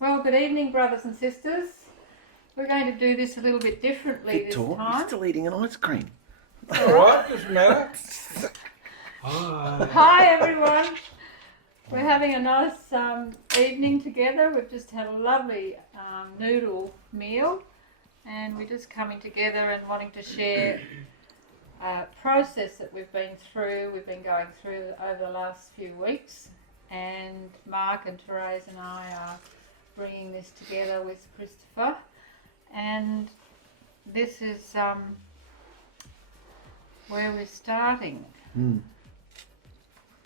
Well, good evening, brothers and sisters. We're going to do this a little bit differently this time. You're still eating an ice cream. Alright, doesn't matter. Hi. Hi, everyone. We're having a nice evening together. We've just had a lovely noodle meal, and we're just coming together and wanting to share a process that we've been going through over the last few weeks. And Mark and Therese and I are bringing this together with Christopher, and this is where we're starting.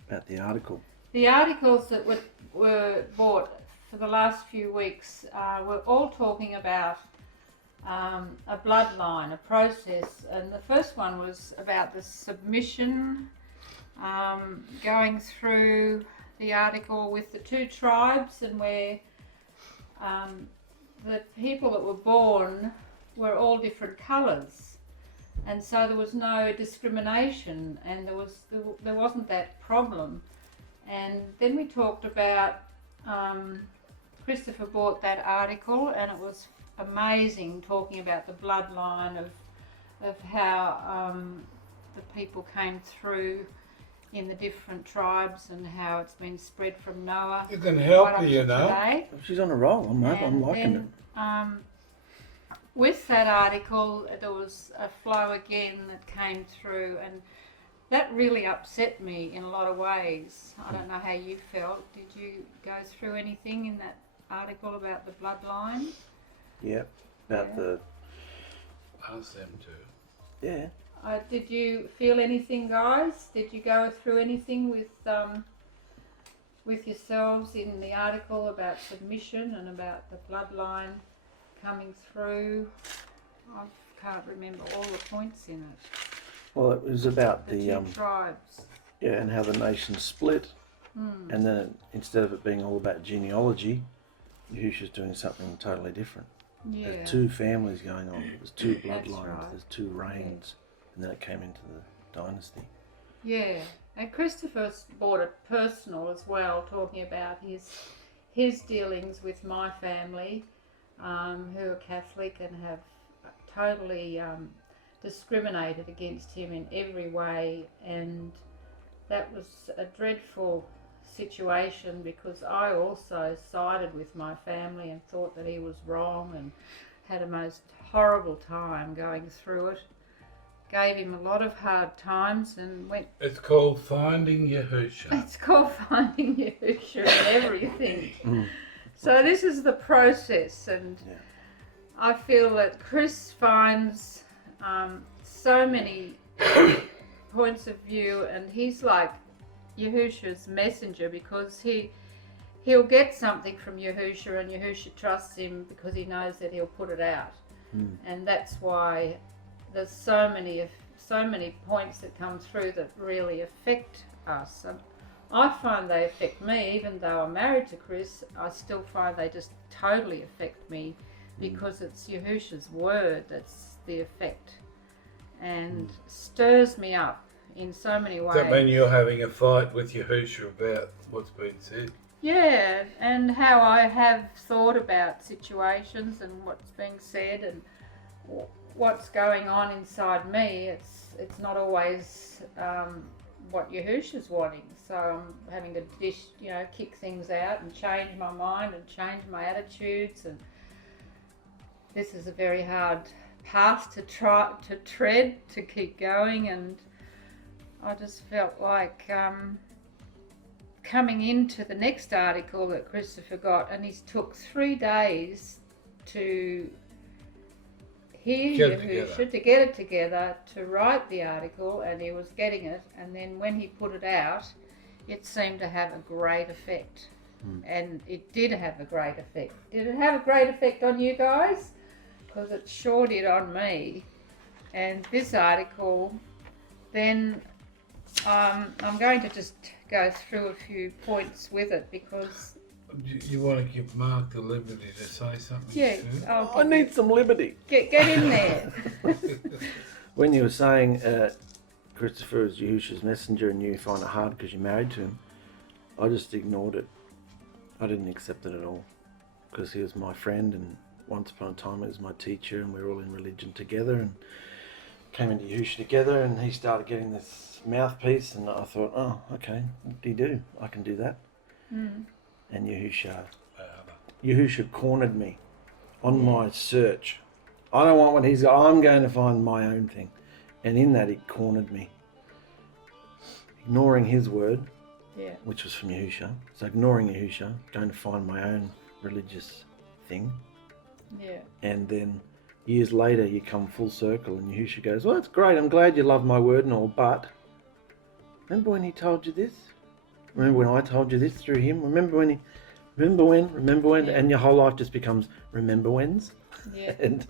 About the article. The articles that were bought for the last few weeks were all talking about a bloodline, a process, and the first one was about the submission, going through the article with the two tribes, and where the people that were born were all different colours, and so there was no discrimination, and there wasn't that problem. And then we talked about Christopher bought that article, and it was amazing, talking about the bloodline of how the people came through in the different tribes, and how it's been spread from Noah. You can help right her, up you to know. today. She's on a roll. I'm liking it. With that article, there was a flow again that came through, and that really upset me in a lot of ways. I don't know how you felt. Did you go through anything in that article about the bloodline? Yep. About the... Ask them to. Yeah. Did you feel anything, guys? Did you go through anything with yourselves in the article about submission and about the bloodline coming through? I can't remember all the points in it. Well, it was about The two tribes. Yeah, and how the nation split. And then instead of it being all about genealogy, Yahusha's doing something totally different. Yeah. There's two families going on. There's two That's bloodlines. right. There's two reigns. And then it came into the dynasty. Yeah, and Christopher brought it personal as well, talking about his dealings with my family, who are Catholic and have totally discriminated against him in every way, and that was a dreadful situation, because I also sided with my family and thought that he was wrong, and had a most horrible time going through it. Gave him a lot of hard times, and went... It's called Finding Yahusha. It's called Finding Yahusha and everything. So this is the process, and I feel that Chris finds so many points of view, and he's like Yahusha's messenger, because he'll get something from Yahusha, and Yahusha trusts him because he knows that he'll put it out. And that's why there's so many points that come through that really affect us. And I find they affect me, even though I'm married to Chris. I still find they just totally affect me, because it's Yahusha's word that's the effect, and stirs me up in so many ways. Does that mean you're having a fight with Yahusha about what's been said? Yeah, and how I have thought about situations and what's being said and what's going on inside me. It's not always what Yahusha's wanting. So I'm having to kick things out and change my mind and change my attitudes. And this is a very hard path to tread, to keep going. And I just felt like coming into the next article that Christopher got, and he took 3 days to hear Yahusha, to get it together, to write the article, and he was getting it, and then when he put it out, it seemed to have a great effect. And it did have a great effect. Did it have a great effect on you guys? Because it sure did on me. And this article, then I'm going to just go through a few points with it, because... You want to give Mark the liberty to say something? Yeah, I need some liberty. Get in there. When you were saying Christopher is Yahusha's messenger and you find it hard because you're married to him, I just ignored it. I didn't accept it at all. because he was my friend, and once upon a time he was my teacher, and we were all in religion together, and came into Yahusha together, and he started getting this mouthpiece, and I thought, oh, okay, what do you do? I can do that. And Yahusha cornered me on my search. I don't want what he's got. I'm going to find my own thing. And in that, he cornered me. Ignoring his word, which was from Yahusha. So ignoring Yahusha, going to find my own religious thing. Yeah. And then years later, you come full circle, and Yahusha goes, well, that's great. I'm glad you love my word and all, but remember when he told you this? Remember when I told you this through him? Remember when? Yeah. And your whole life just becomes remember whens. Yeah. And,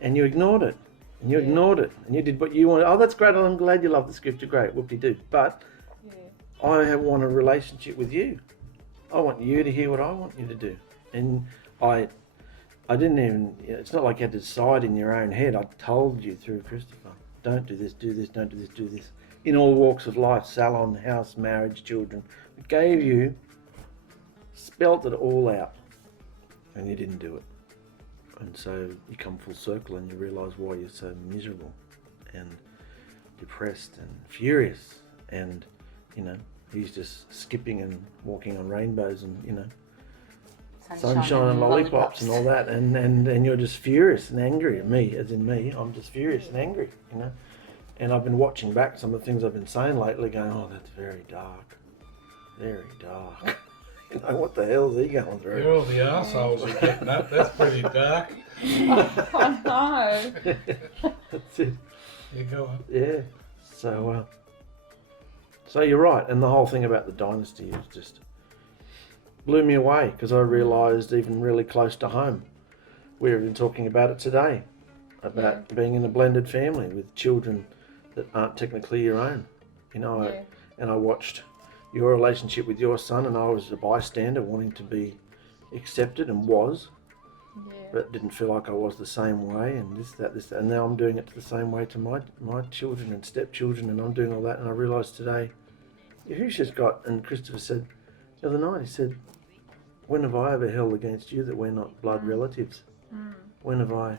and you ignored it. And you ignored it. And you did what you wanted. Oh, that's great. I'm glad you love the scripture. Great. Whoop-de-doo. But I want a relationship with you. I want you to hear what I want you to do. And I didn't even, it's not like you had to decide in your own head. I told you through Christopher, don't do this, don't do this, do this. In all walks of life, salon, house, marriage, children. It gave you, spelt it all out. And you didn't do it. And so you come full circle and you realise why you're so miserable and depressed and furious. And, he's just skipping and walking on rainbows and, sunshine and lollipops and all that. And you're just furious and angry at me, as in me. I'm just furious and angry, And I've been watching back some of the things I've been saying lately going, oh, that's very dark. Very dark. What the hell is he going through? You're all the arseholes are getting up. That's pretty dark. I know. That's it. You go on. Yeah. So you're right. And the whole thing about the dynasty is just blew me away, because I realised even really close to home. We've been talking about it today, about being in a blended family with children that aren't technically your own. And I watched your relationship with your son, and I was a bystander wanting to be accepted and was, but didn't feel like I was the same way, and this, that, and now I'm doing it the same way to my children and stepchildren, and I'm doing all that. And I realised today, Yahusha's got, and Christopher said the other night, he said, when have I ever held against you that we're not blood relatives? When have I?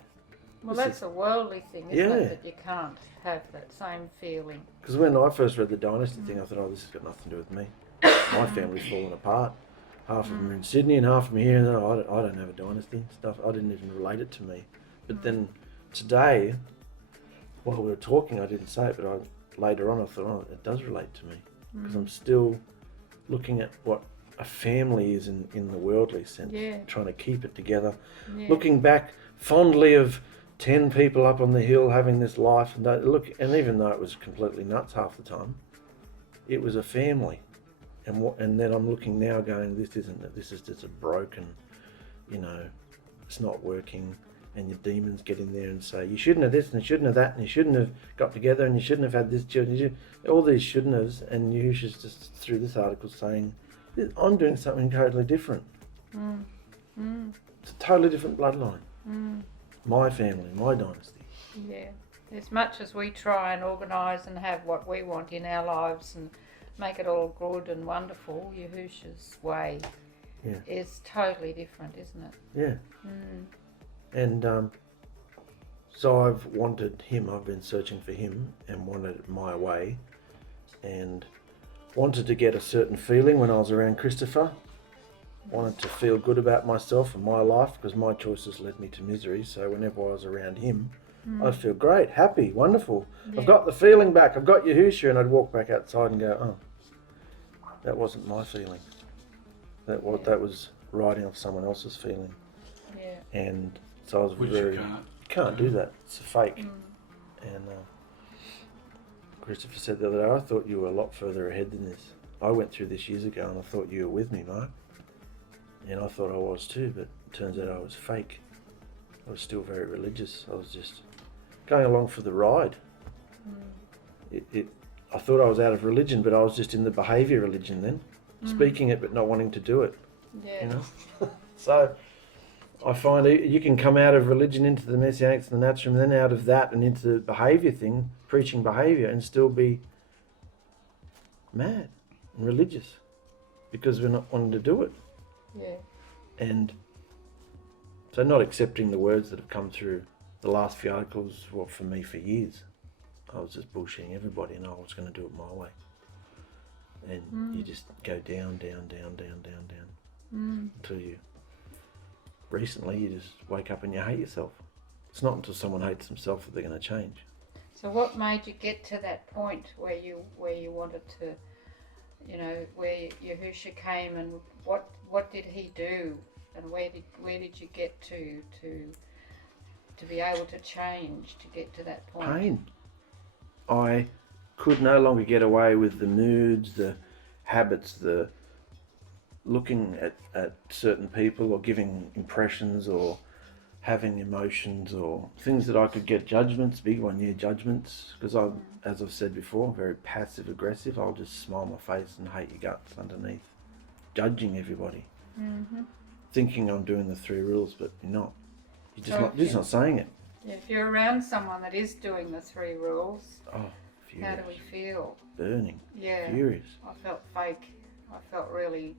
Well, that's a worldly thing, isn't it? That you can't have that same feeling. Because when I first read the dynasty thing, I thought, oh, this has got nothing to do with me. My family's fallen apart. Half of them are in Sydney and half of them are here. And I don't have a dynasty stuff. I didn't even relate it to me. But then today, while we were talking, I didn't say it, but later on I thought, oh, it does relate to me. Because I'm still looking at what a family is in the worldly sense. Trying to keep it together. Looking back fondly of 10 people up on the hill having this life, and even though it was completely nuts half the time, it was a family. And then I'm looking now going, this isn't it. This is just a broken, it's not working. And your demons get in there and say, you shouldn't have this, and you shouldn't have that, and you shouldn't have got together, and you shouldn't have had this children. All these shouldn't haves. And Yahusha's just through this article saying, I'm doing something totally different. It's a totally different bloodline. My family, my dynasty. Yeah. As much as we try and organise and have what we want in our lives and make it all good and wonderful, Yahusha's way is totally different, isn't it? Yeah. And so I've wanted him. I've been searching for him and wanted it my way, and wanted to get a certain feeling when I was around Christopher. Wanted to feel good about myself and my life, because my choices led me to misery. So whenever I was around him, I'd feel great, happy, wonderful. I've got the feeling back. I've got Yahusha, and I'd walk back outside and go, oh, that wasn't my feeling. That was riding off someone else's feeling. Yeah. And so I was Which very... you can't do that. It's a fake. And Christopher said the other day, I thought you were a lot further ahead than this. I went through this years ago, and I thought you were with me, Mark. And I thought I was too, but it turns out I was fake. I was still very religious. I was just going along for the ride. I thought I was out of religion, but I was just in the behaviour religion then. Speaking it, but not wanting to do it. Yeah. So I find you can come out of religion into the Messianics and the natural, and then out of that and into the behaviour thing, preaching behaviour, and still be mad and religious because we're not wanting to do it. Yeah. And so not accepting the words that have come through the last few articles, well, for me for years, I was just bullshitting everybody and I was going to do it my way. And you just go down, until you, recently you just wake up and you hate yourself. It's not until someone hates themselves that they're going to change. So what made you get to that point where you wanted to, you know, where Yahusha came, and what did he do, and where did you get to be able to change, to get to that point? Pain. I could no longer get away with the moods, the habits, the looking at certain people or giving impressions or having emotions or things that I could get judgments, big one, judgments, because I'm, as I've said before, very passive aggressive. I'll just smile my face and hate your guts underneath, judging everybody, thinking I'm doing the 3 rules, but you're not. You're just not saying it. If you're around someone that is doing the 3 rules, furious. how do we feel? Burning. Yeah. Furious. I felt fake. I felt really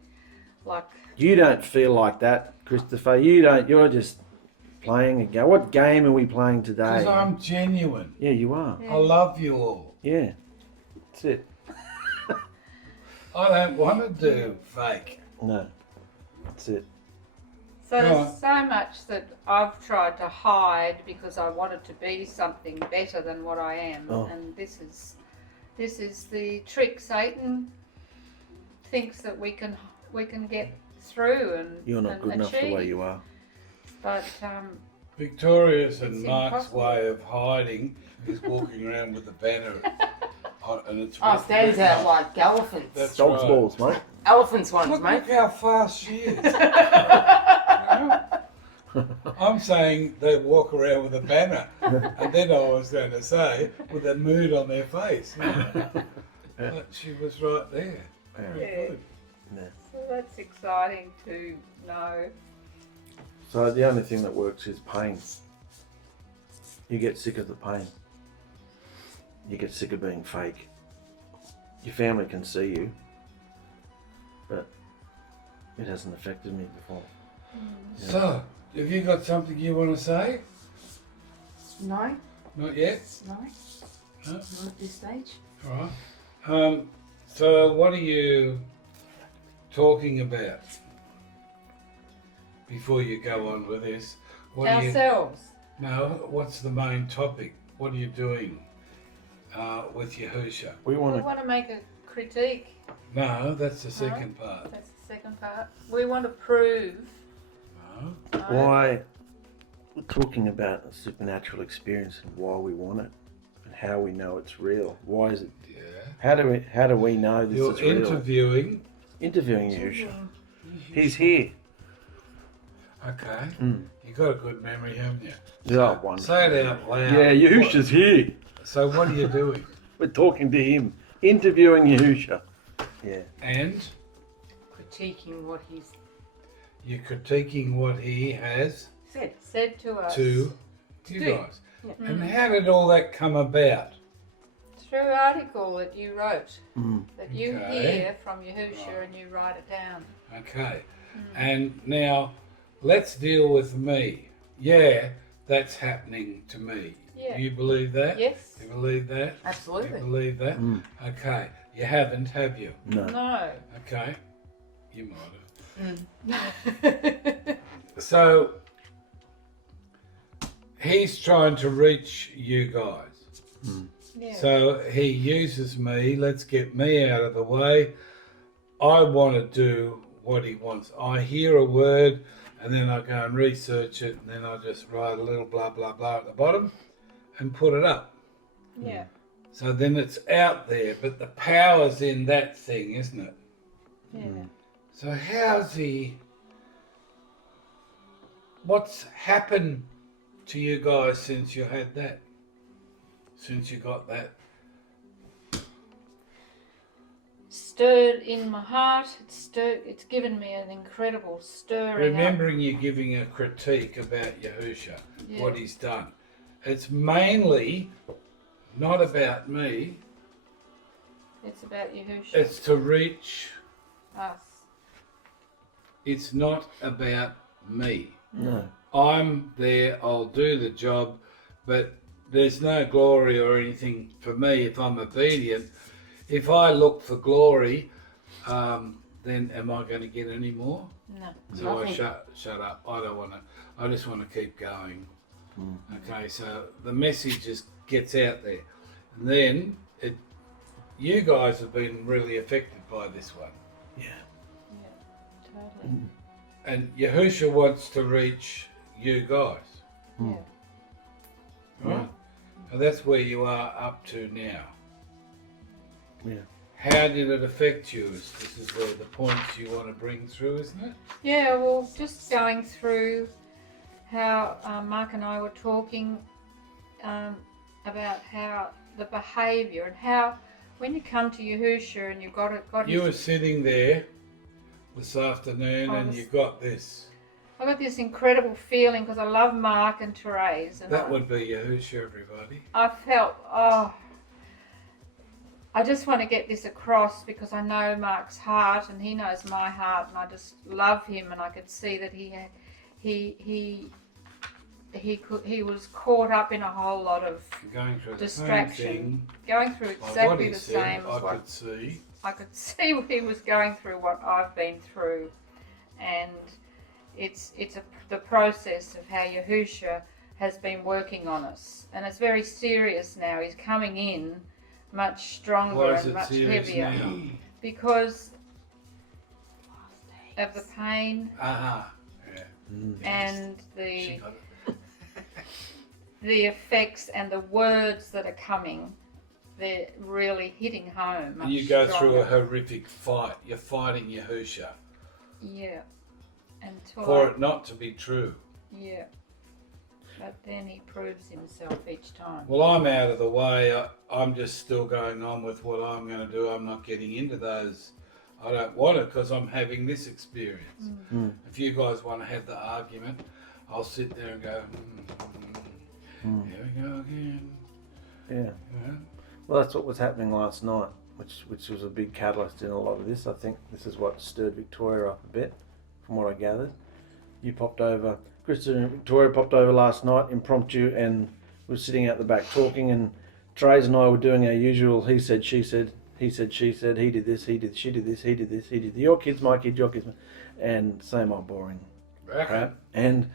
like... You don't feel like that, Christopher. You don't. You're just playing a game. What game are we playing today? Because I'm genuine. Yeah, you are. Yeah. I love you all. Yeah. That's it. I don't want to do fake. No. That's it. So Go there's on. so much that I've tried to hide because I wanted to be something better than what I am, and this is the trick Satan thinks that we can get through and You're not and good enough the way achieve. you are. But Victoria's and It's Mark's impossible. way of hiding is walking around with a banner, and it's Oh, stands out like elephants. That's Dog's right. balls, mate. Elephants ones, Look, mate. look how fast she is. You know? I'm saying they walk around with a banner, and then I was going to say with a mood on their face. You know? But she was right there. Very Yeah. good. Yeah. so that's exciting to know. So the only thing that works is pain. You get sick of the pain. You get sick of being fake. Your family can see you, but it hasn't affected me before. Yeah. So, have you got something you want to say? No, Not yet? no, No? not at this stage. All right. So what are you talking about before you go on with this? What are you, Ourselves. no, what's the main topic? What are you doing with Yahusha? We We want want to make a critique. No, that's the second part. That's the second part. We want to prove. No. to. Why we're talking about a supernatural experience and why we want it and how we know it's real. Why is it? Yeah. How do we know this You're is real? interviewing. Interviewing Yahusha. He's here. Okay. Mm. You got a good memory, haven't you? Yeah, wonderful. Say it out loud. Yeah, Yahusha's here. So what are you doing? We're talking to him. Interviewing Yahusha. Yeah. And Critiquing what he's you're critiquing what he has said. To us. to you Do. guys. Yeah. And how did all that come about? Through an article that you wrote, Mm. that you Okay. hear from Yahusha Right. and you write it down. Okay. And now let's deal with me. Yeah, that's happening to me. Yeah. Do you believe that? Yes? You believe that? You Absolutely. believe that? Mm. Okay. You haven't, have you? No. No. Okay. You might have. Mm. So he's trying to reach you guys. Yeah. So he uses me. Let's get me out of the way. I want to do what he wants. I hear a word and then I go and research it and then I just write a little blah, blah, blah at the bottom and put it up. yeah. So then it's out there, but the power's in that thing, isn't it? Yeah. So how's he... What's happened to you guys since you had that? Since you got that? Stirred in my heart. It's given me an incredible stirring. Remembering you giving a critique about Yahusha, Yeah. what he's done. It's mainly not about me, It's about Yahusha. it's to reach Us. it's not about me. No. I'm there, I'll do the job, but there's no glory or anything for me if I'm obedient. If I look for glory, then am I going to get any more? No. So Nothing. I shut up. I don't want to. I just want to keep going. Okay, so the message just gets out there, and then you guys have been really affected by this one. Yeah. Yeah, totally. And Yahusha wants to reach you guys. Yeah. Right? And that's where you are up to now. Yeah. How did it affect you? This is the points you want to bring through, isn't it? Yeah, well, just going through how Mark and I were talking about how the behaviour and how when you come to Yahusha and you've got You were his, sitting there this afternoon I and was- you got this. I got this incredible feeling because I love Mark and Therese, and That would be Yahusha, everybody. I felt, I just want to get this across because I know Mark's heart and he knows my heart, and I just love him, and I could see that he was caught up in a whole lot of Going through the distraction, same thing. going through Like what exactly he the said, same as I what could see. I could see he was going through what I've been through, and it's the process of how Yahusha has been working on us, and it's very serious now. He's coming in much stronger Why is and it much serious heavier now? because of the pain Aha. Yeah. and She the got it. the effects and the words that are coming. They're really hitting home. Much You go through a stronger. horrific fight. You're fighting Yahusha Yeah. Until for it not to be true. Yeah. But then he proves himself each time. Well, I'm out of the way. I'm just still going on with what I'm going to do. I'm not getting into those. I don't want it because I'm having this experience. If you guys want to have the argument, I'll sit there and go, here we go again. Yeah. You know? Well, that's what was happening last night, which was a big catalyst in a lot of this. I think this is what stirred Victoria up a bit, from what I gathered. You popped over, Krista and Victoria popped over last night, impromptu, and we were sitting out the back talking, and Therese and I were doing our usual he said, she said, he said, she said, he did this, he did, she did this, he did this, he did your kids, my kids, your kids, and same old boring crap. And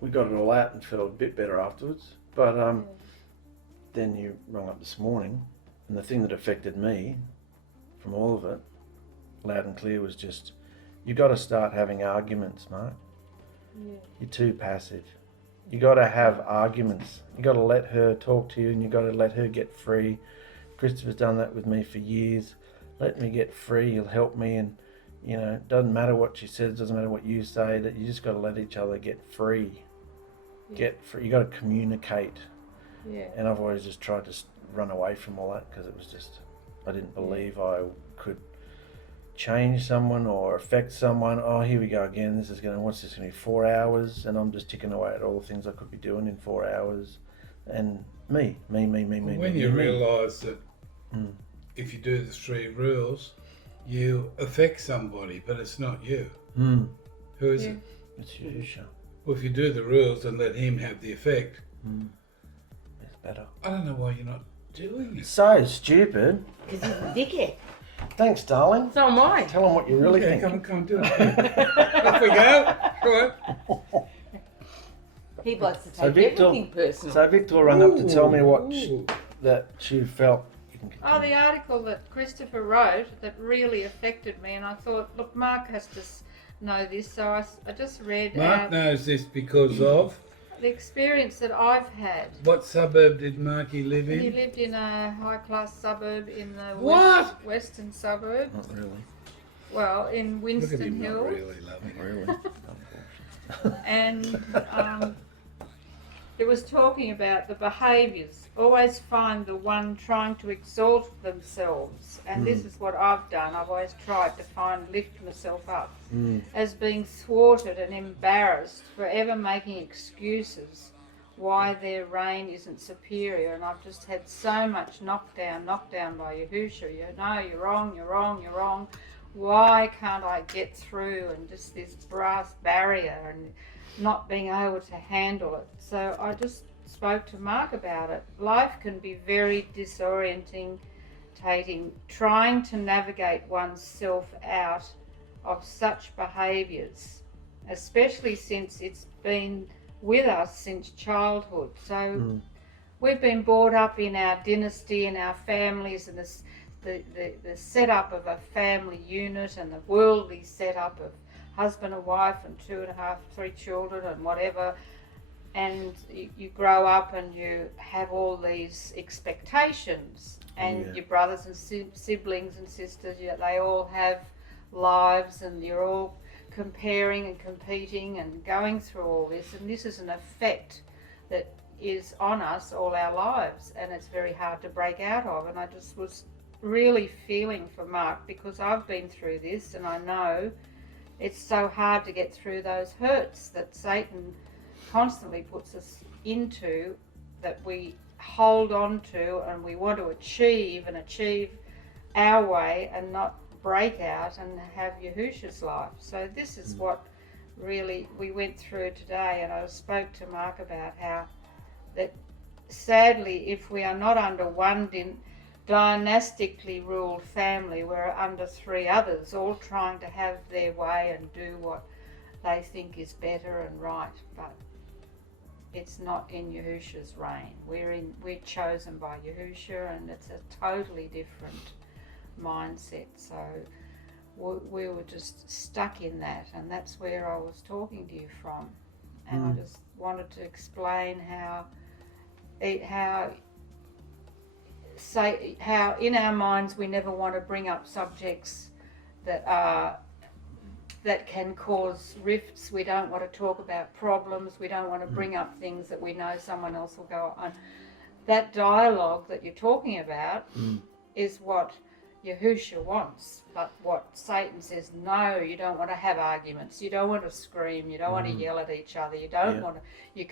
we got it all out and felt a bit better afterwards. But then you rung up this morning, and the thing that affected me from all of it, loud and clear, was just, you got to start having arguments, Mark. Yeah. You're too passive. You got to have arguments. You got to let her talk to you, and you got to let her get free. Christopher's done that with me for years. Let me get free. He'll help me, and you know, it doesn't matter what she says, doesn't matter what you say. That you just got to let each other get free. Yeah. Get free. You got to communicate. Yeah. And I've always just tried to run away from all that because it was just, I didn't believe I could change someone or affect someone. Oh, here we go again. This is going to, what's this going to be, 4 hours? And I'm just ticking away at all the things I could be doing in 4 hours. And me. When you realise that if you do the 3 rules, you affect somebody, but it's not you. Who is it? It's Yahusha. Well, if you do the rules and let him have the effect, It's better. I don't know why you're not doing it. So stupid. Because he's a dickhead. Thanks, darling. So am I. Tell them what you really Okay, think. come on, do it. Off we go. Come on. He likes to So take Victor- everything personal. So Victor rang up to tell me what Ooh. that she felt. You can Oh, the article that Christopher wrote that really affected me, and I thought, look, Mark has to know this, so I just read Mark out knows this because of the experience that I've had. what suburb did Marky live He in? lived in a high-class suburb in the What? western suburb. Not really. Well, in Look at Winston him Hill, not really loving it. Really. and it was talking about the behaviours. Always find the one trying to exalt themselves, and this is what I've done. I've always tried to lift myself up, as being thwarted and embarrassed, forever making excuses why their reign isn't superior. And I've just had so much knockdown by Yahusha. You know, you're wrong. why can't I get through, and just this brass barrier and not being able to handle it. So I just spoke to Mark about it. Life can be very disorienting, trying to navigate oneself out of such behaviours, especially since it's been with us since childhood. So we've been brought up in our dynasty and our families, and the setup of a family unit and the worldly setup of husband and wife and 2.5, 3 children and whatever. And you grow up and you have all these expectations, and your brothers and siblings and sisters, they all have lives, and you're all comparing and competing and going through all this, and this is an effect that is on us all our lives, and it's very hard to break out of. And I just was really feeling for Mark, because I've been through this, and I know it's so hard to get through those hurts that Satan constantly puts us into, that we hold on to, and we want to achieve our way and not break out and have Yahusha's life. So this is what really we went through today, and I spoke to Mark about how that sadly, if we are not under one dynastically ruled family, we're under 3 others, all trying to have their way and do what they think is better and right, but it's not in Yahusha's reign. We're chosen by Yahusha, and it's a totally different mindset. So we were just stuck in that, and that's where I was talking to you from. And I just wanted to explain how in our minds we never want to bring up subjects that can cause rifts. We don't want to talk about problems. We don't want to bring up things that we know someone else will go on. That dialogue that you're talking about is what Yahusha wants, but what Satan says, no, you don't want to have arguments, you don't want to scream, you don't want to yell at each other, you don't want to, you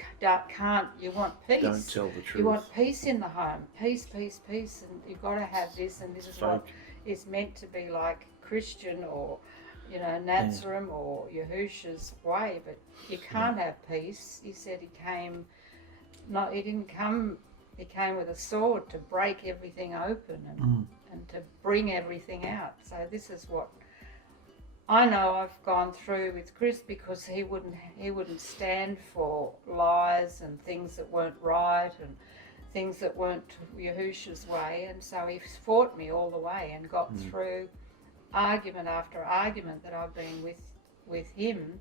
can't, you want peace. Don't tell the truth. You want peace in the home, peace, peace, peace, and you've got to have this, and this is what is meant to be like Christian or, Nazarene or Yahusha's way, but you can't have peace. He said he came with a sword to break everything open and to bring everything out. So this is what I know I've gone through with Chris, because he wouldn't stand for lies and things that weren't right and things that weren't Yahusha's way, and so he fought me all the way and got through argument after argument that I've been with him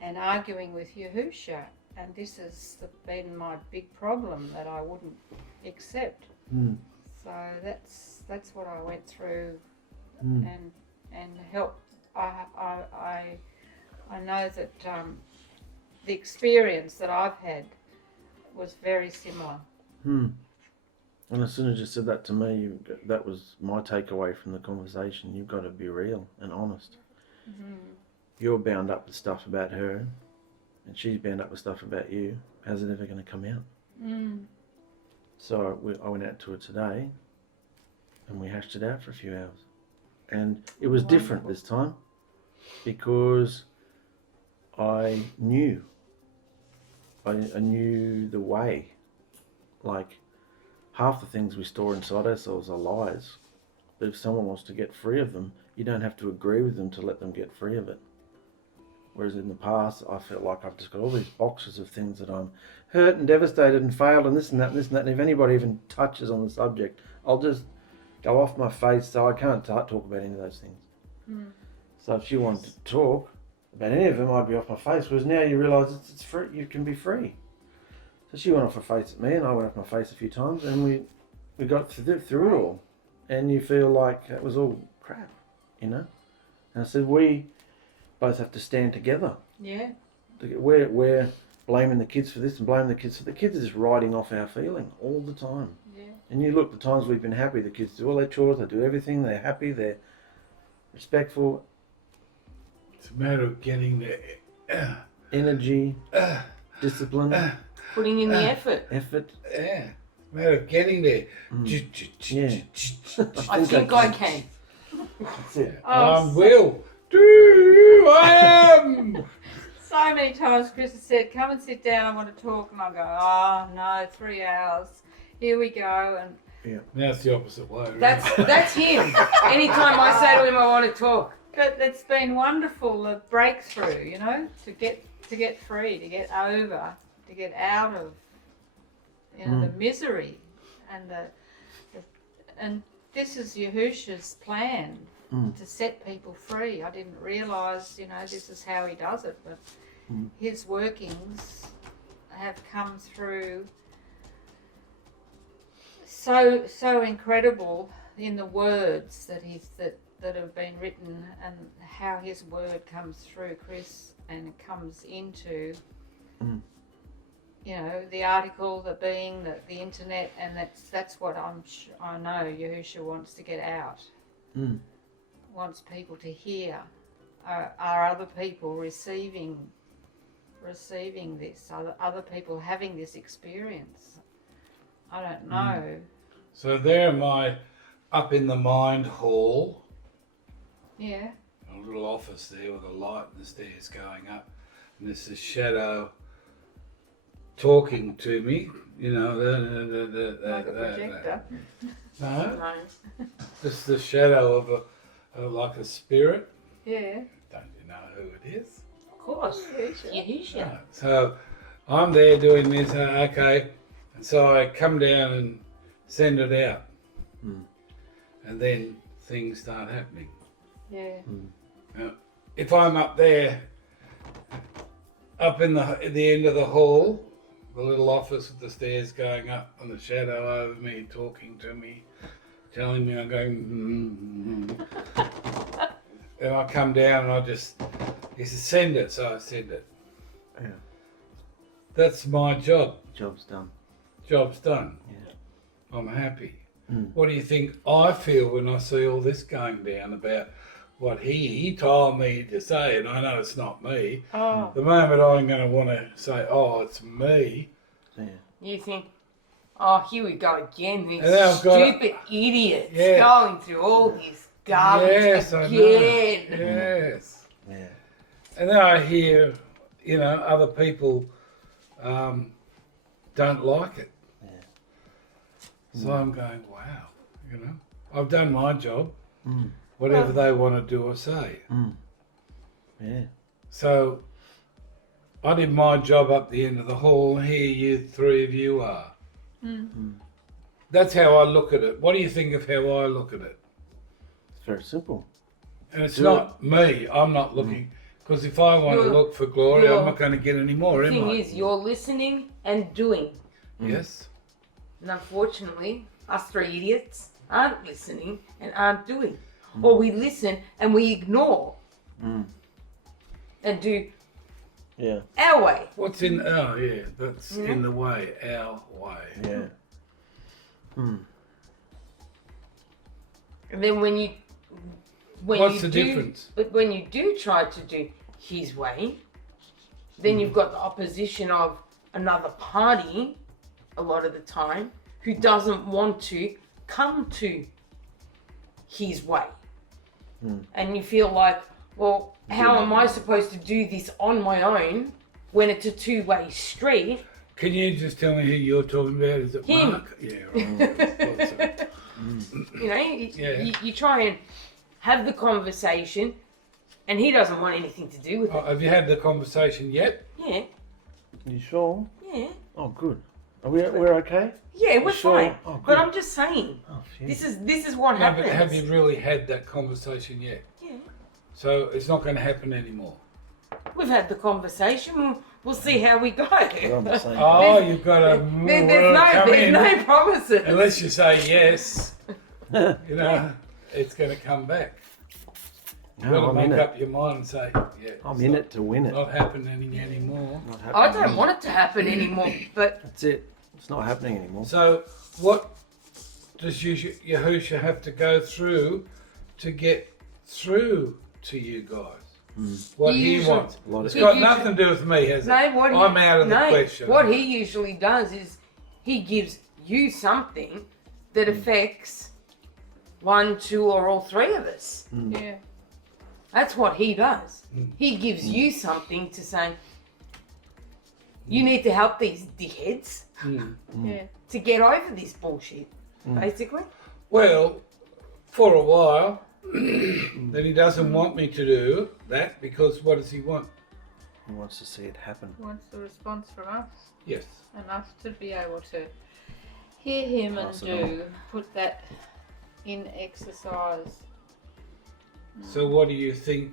and arguing with Yahusha. And this has been my big problem that I wouldn't accept. So that's what I went through and helped. I know that the experience that I've had was very similar. And as soon as you said that to me, that was my takeaway from the conversation. You've got to be real and honest. You're bound up with stuff about her, and she's bound up with stuff about you. How's it ever going to come out? So I went out to her today, and we hashed it out for a few hours. And it was different this time, because I knew the way. Like, half the things we store inside ourselves are lies, but if someone wants to get free of them, you don't have to agree with them to let them get free of it. Whereas in the past, I felt like I've just got all these boxes of things that I'm hurt and devastated and failed and this and that and this and that, and if anybody even touches on the subject, I'll just go off my face, so I can't talk about any of those things. So if she wanted to talk about any of them, I'd be off my face, whereas now you realise it's free, you can be free. So she went off her face at me, and I went off my face a few times, and we got through it all. And you feel like it was all crap, And I said, we both have to stand together. Yeah. We're blaming the kids for this and blaming the kids for the kids is writing off our feeling all the time. Yeah. And you look, the times we've been happy, the kids do all their chores, they do everything, they're happy, they're respectful. It's a matter of getting the energy, discipline. Putting in the effort. Yeah. It's a matter of getting there. Yeah. I think I can. That's it. I will. Do I am. So many times Chris has said, come and sit down, I want to talk. And I go, oh no, 3 hours. Here we go. And Now it's the opposite way. Right? That's him. Anytime I say to him I want to talk. But it's been wonderful, the breakthrough, you know, to get free, to get over, to get out of, you know, the misery, and this is Yahusha's plan to set people free. I didn't realise, you know, this is how he does it, but his workings have come through so incredible in the words that that have been written, and how his word comes through Chris and comes into you know, the article, the being, the internet, and that's what I know Yahusha wants to get out. Wants people to hear. Are other people receiving this? Are other people having this experience? I don't know. So there am I, up in the mind hall. Yeah. A little office there with a light and the stairs going up, and there's a shadow talking to me, you know, Like a projector. No, just the shadow of like a spirit. Yeah. Don't you know who it is? Of course. Yahusha. Right. So I'm there doing this, okay, and so I come down and send it out, and then things start happening. Yeah. Now, if I'm up there, up in the end of the hall, the little office with the stairs going up and the shadow over me, talking to me, telling me I'm going, then I come down and he says, send it, so I send it. Yeah. That's my job. Job's done. Job's done. Yeah. I'm happy. What do you think I feel when I see all this going down about what he told me to say, and I know it's not me. Oh. The moment I'm going to want to say, oh, it's me. Yeah. You think, oh, here we go again, these And then I've got stupid idiots Yeah. going through all this garbage Yes, I know. again. Yes. Yeah. And then I hear, you know, other people don't like it. Yeah. So I'm going, wow, you know, I've done my job. Mm. Whatever they want to do or say. Yeah. So I did my job up the end of the hall, and here you three of you are. That's how I look at it. What do you think of how I look at it? It's very simple. And it's not me. I'm not looking, because if I want to look for glory, I'm not going to get any more, The am thing I? is, you're listening and doing. Yes. And unfortunately, us three idiots aren't listening and aren't doing. Or we listen and we ignore and do our way. What's in, that's in the way, our way. Yeah. And then What's the difference? But when you do try to do his way, then you've got the opposition of another party a lot of the time who doesn't want to come to his way. And you feel like, well, how am I supposed to do this on my own when it's a two-way street? Can you just tell me who you're talking about? Is it Him. Mark? Yeah, right. You know, you try and have the conversation, and he doesn't want anything to do with it. Have you had the conversation yet? Yeah, You sure? yeah. Oh, good. We're okay? Yeah, we're Sure. fine. Oh, good. But I'm just saying, Oh, phew. this is what No, happens. but have you really had that conversation yet? Yeah. So it's not going to happen anymore. We've had the conversation. We'll see how we go. We're on the same Oh, you've got to There's no promises. Unless you say yes, you know, it's going to come back. You've No, got to I'm in make it. up your mind and say, yeah, I'm it's in not- it to win it. Not happening anymore. Not I happening. don't want it to happen anymore, but That's it. It's not happening anymore. So what does Yahusha have to go through to get through to you guys? What he Usually- wants. A lot of It's it. got Usually- nothing to do with me, has it? no, what he, I'm out of the no, question. What he usually does is he gives you something that affects one, two, or all three of us. Yeah. That's what he does. Mm. He gives you something to say, you need to help these dickheads Yeah. to get over this bullshit, basically. Well, for a while, then he doesn't want me to do that because what does he want? He wants to see it happen. Wants the response from us Yes. and us to be able to hear him and Pass it do, put that in exercise. So what do you think?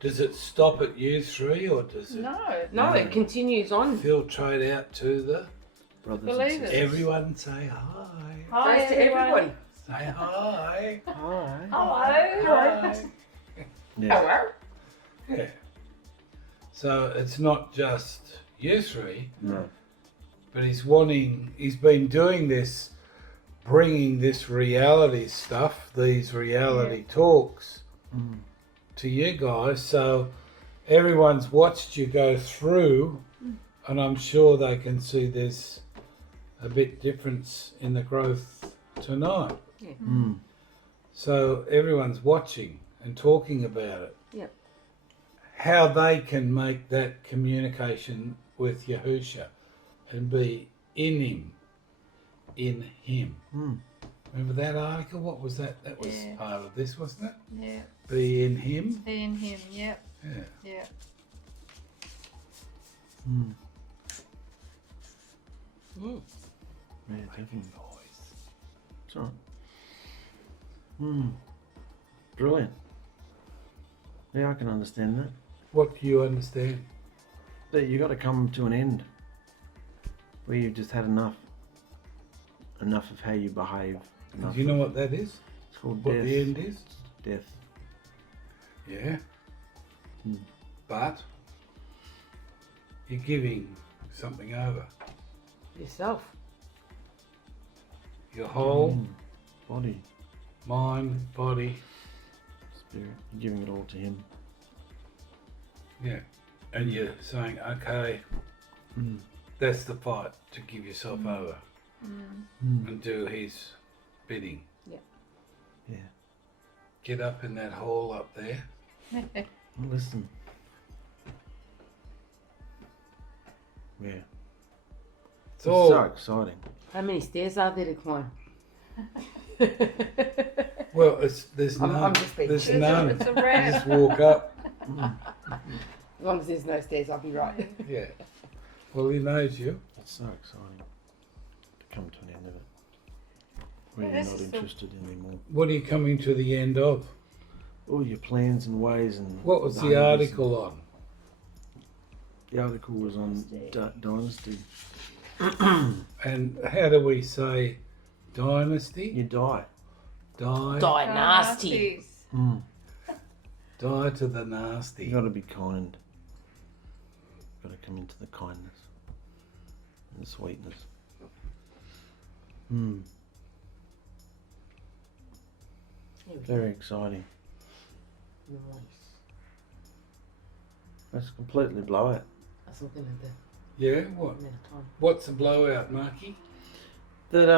Does it stop at you three or does it No, it continues on. filtrate out to the Brothers Believe and it. sisters. everyone? Say hi. Hi, Goes to everybody. Say hi. Hi. Hello. Hi. Yeah. Hello. Yeah. So it's not just you three, No. but he's been doing this, bringing this reality stuff, these reality talks to you guys. So everyone's watched you go through, and I'm sure they can see there's a bit difference in the growth tonight. Mm. So everyone's watching and talking about it. Yep. How they can make that communication with Yahusha and be in him. Mm. Remember that article? What was that? That was Yeah. part of this, wasn't it? Yeah. Be in him. Seeing him. Yep. Yeah. Yep. Mm. Mm. Yeah, definitely. It's all right. Mm. Brilliant. Yeah, I can understand that. What do you understand? That you got to come to an end where you've just had enough. Enough of how you behave. Do you know what that is? It's called What death. the end is? Death. Yeah. Mm. But you're giving something over. Yourself. Your whole Mm. Body, mind, body. spirit. You're giving it all to him. Yeah. And you're saying, okay, Mm. that's the fight, to give yourself over Mm. and do his bidding. Yeah. Get up in that hall up there. Well, listen. Yeah. It's all- so exciting. How many stairs are there to climb? Well, there's I'm none. just being There's cheeky. none. It's a You wrap. just walk up. As long as there's no stairs, I'll be right. Yeah. Well, he knows you. It's so exciting to come to an end of it. Where Yeah, you're this not is the- interested anymore. What are you coming to the end of? All your plans and ways and. What was the behaviours article on? The article was on Dynasty. And how do we say dynasty? You die. Die. Die nasty. Nasties. Mm. Die to the nasty. You got to be kind. Got to come into the kindness and the sweetness. Mm. Very exciting. Nice. That's completely blowout. I was looking at the Yeah. What? amount of time. What's a blowout, Marky? That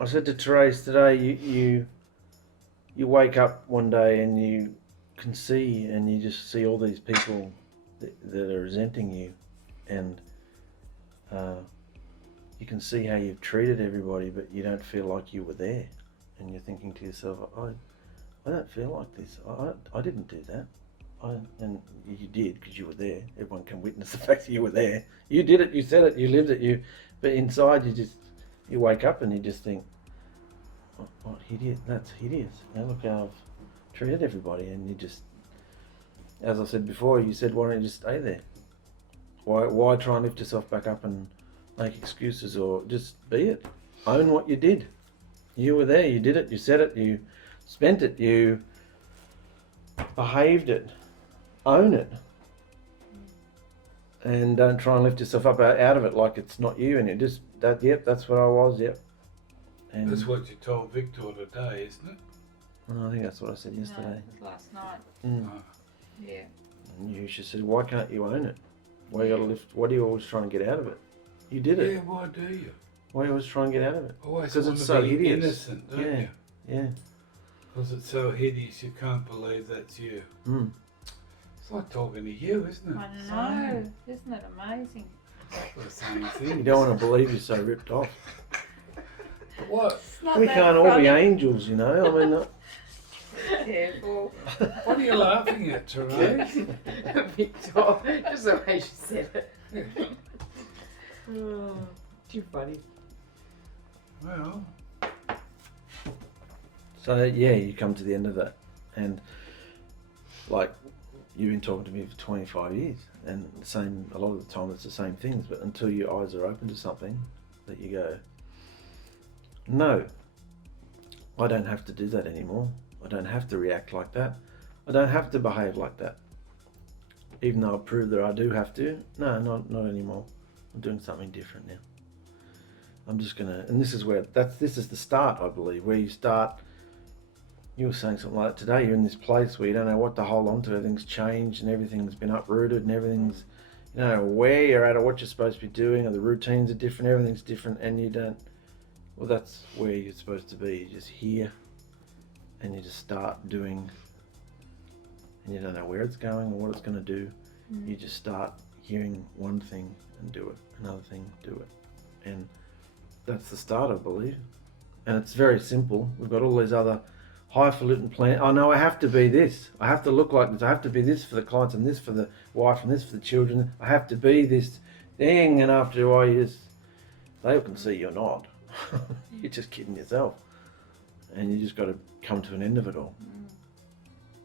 I said to Therese today, you wake up one day and you can see, and you just see all these people that are resenting you, and you can see how you've treated everybody, but you don't feel like you were there, and you're thinking to yourself, I don't feel like this. I didn't do that. And you did, because you were there. Everyone can witness the fact that you were there. You did it. You said it. You lived it. But inside, you wake up and you just think, what hideous? That's hideous. Look how I've treated everybody, and you just, as I said before, you said, why don't you just stay there? Why try and lift yourself back up and make excuses, or just be it? Own what you did. You were there. You did it. You said it. You spent it. You behaved it. Own it. And don't try and lift yourself up out of it like it's not you, and that's what I was, yep. And That's what you told Victor today, isn't it? I think that's what I said yesterday. No, it was last night. Mm. Oh. Yeah. And Yahusha said, why can't you own it? Why you gotta lift? What are you always trying to get out of it? You did it. Yeah, why do you? Why do you always try and get out of it? Always 'Cause want it's to so be hideous. innocent, don't Yeah. you? Yeah. Because it's so hideous, you can't believe that's you. Mm. It's like talking to you, isn't it? I know. Isn't it amazing? The same thing. You don't want to believe you're so ripped off. What? It's not We that can't all be funny. angels, you know. I mean, Careful. What are you laughing at, Therese? Victor, just the way she said it. Oh, too funny. Well, so yeah, you come to the end of that, and like you've been talking to me for 25 years, and the same. A lot of the time, it's the same things. But until your eyes are open to something, that you go, no, I don't have to do that anymore. I don't have to react like that. I don't have to behave like that. Even though I proved that I do have to. No, not anymore. I'm doing something different now. I'm just gonna, and this is the start, I believe, where you start. You were saying something like that today. You're in this place where you don't know what to hold on to. Everything's changed and everything's been uprooted and everything's, you don't know where you're at or what you're supposed to be doing, or the routines are different. Everything's different, and you don't. Well, that's where you're supposed to be. You're just here, and you just start doing, and you don't know where it's going or what it's going to do. You just start hearing one thing and do it, another thing, do it, and that's the start, I believe. And it's very simple. We've got all these other highfalutin plans. Oh no, I have to be this. I have to look like this. I have to be this for the clients and this for the wife and this for the children. I have to be this thing, and after a while, they can see you're not. You're just kidding yourself, and you just got to come to an end of it all,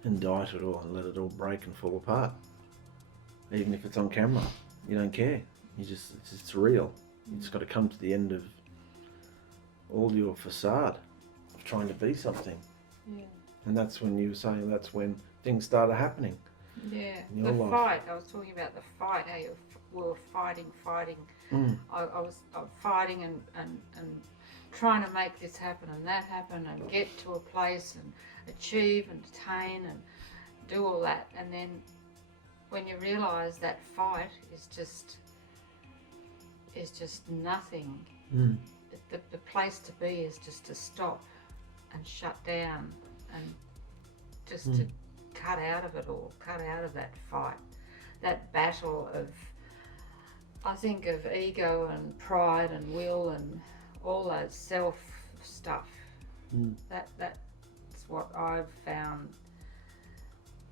and die to it all, and let it all break and fall apart. Even if it's on camera, you don't care. It's real. You just got to come to the end of all your facade of trying to be something. Yeah. And that's when you were saying that's when things started happening. Yeah. In The your life. fight. I was talking about the fight. How we were fighting. I was fighting and trying to make this happen and that happen and get to a place and achieve and attain and do all that. And then when you realise that fight is just nothing. The place to be is just to stop and shut down and just to cut out of it all, cut out of that fight, that battle of, I think, of ego and pride and will and all that self stuff. That's what I've found,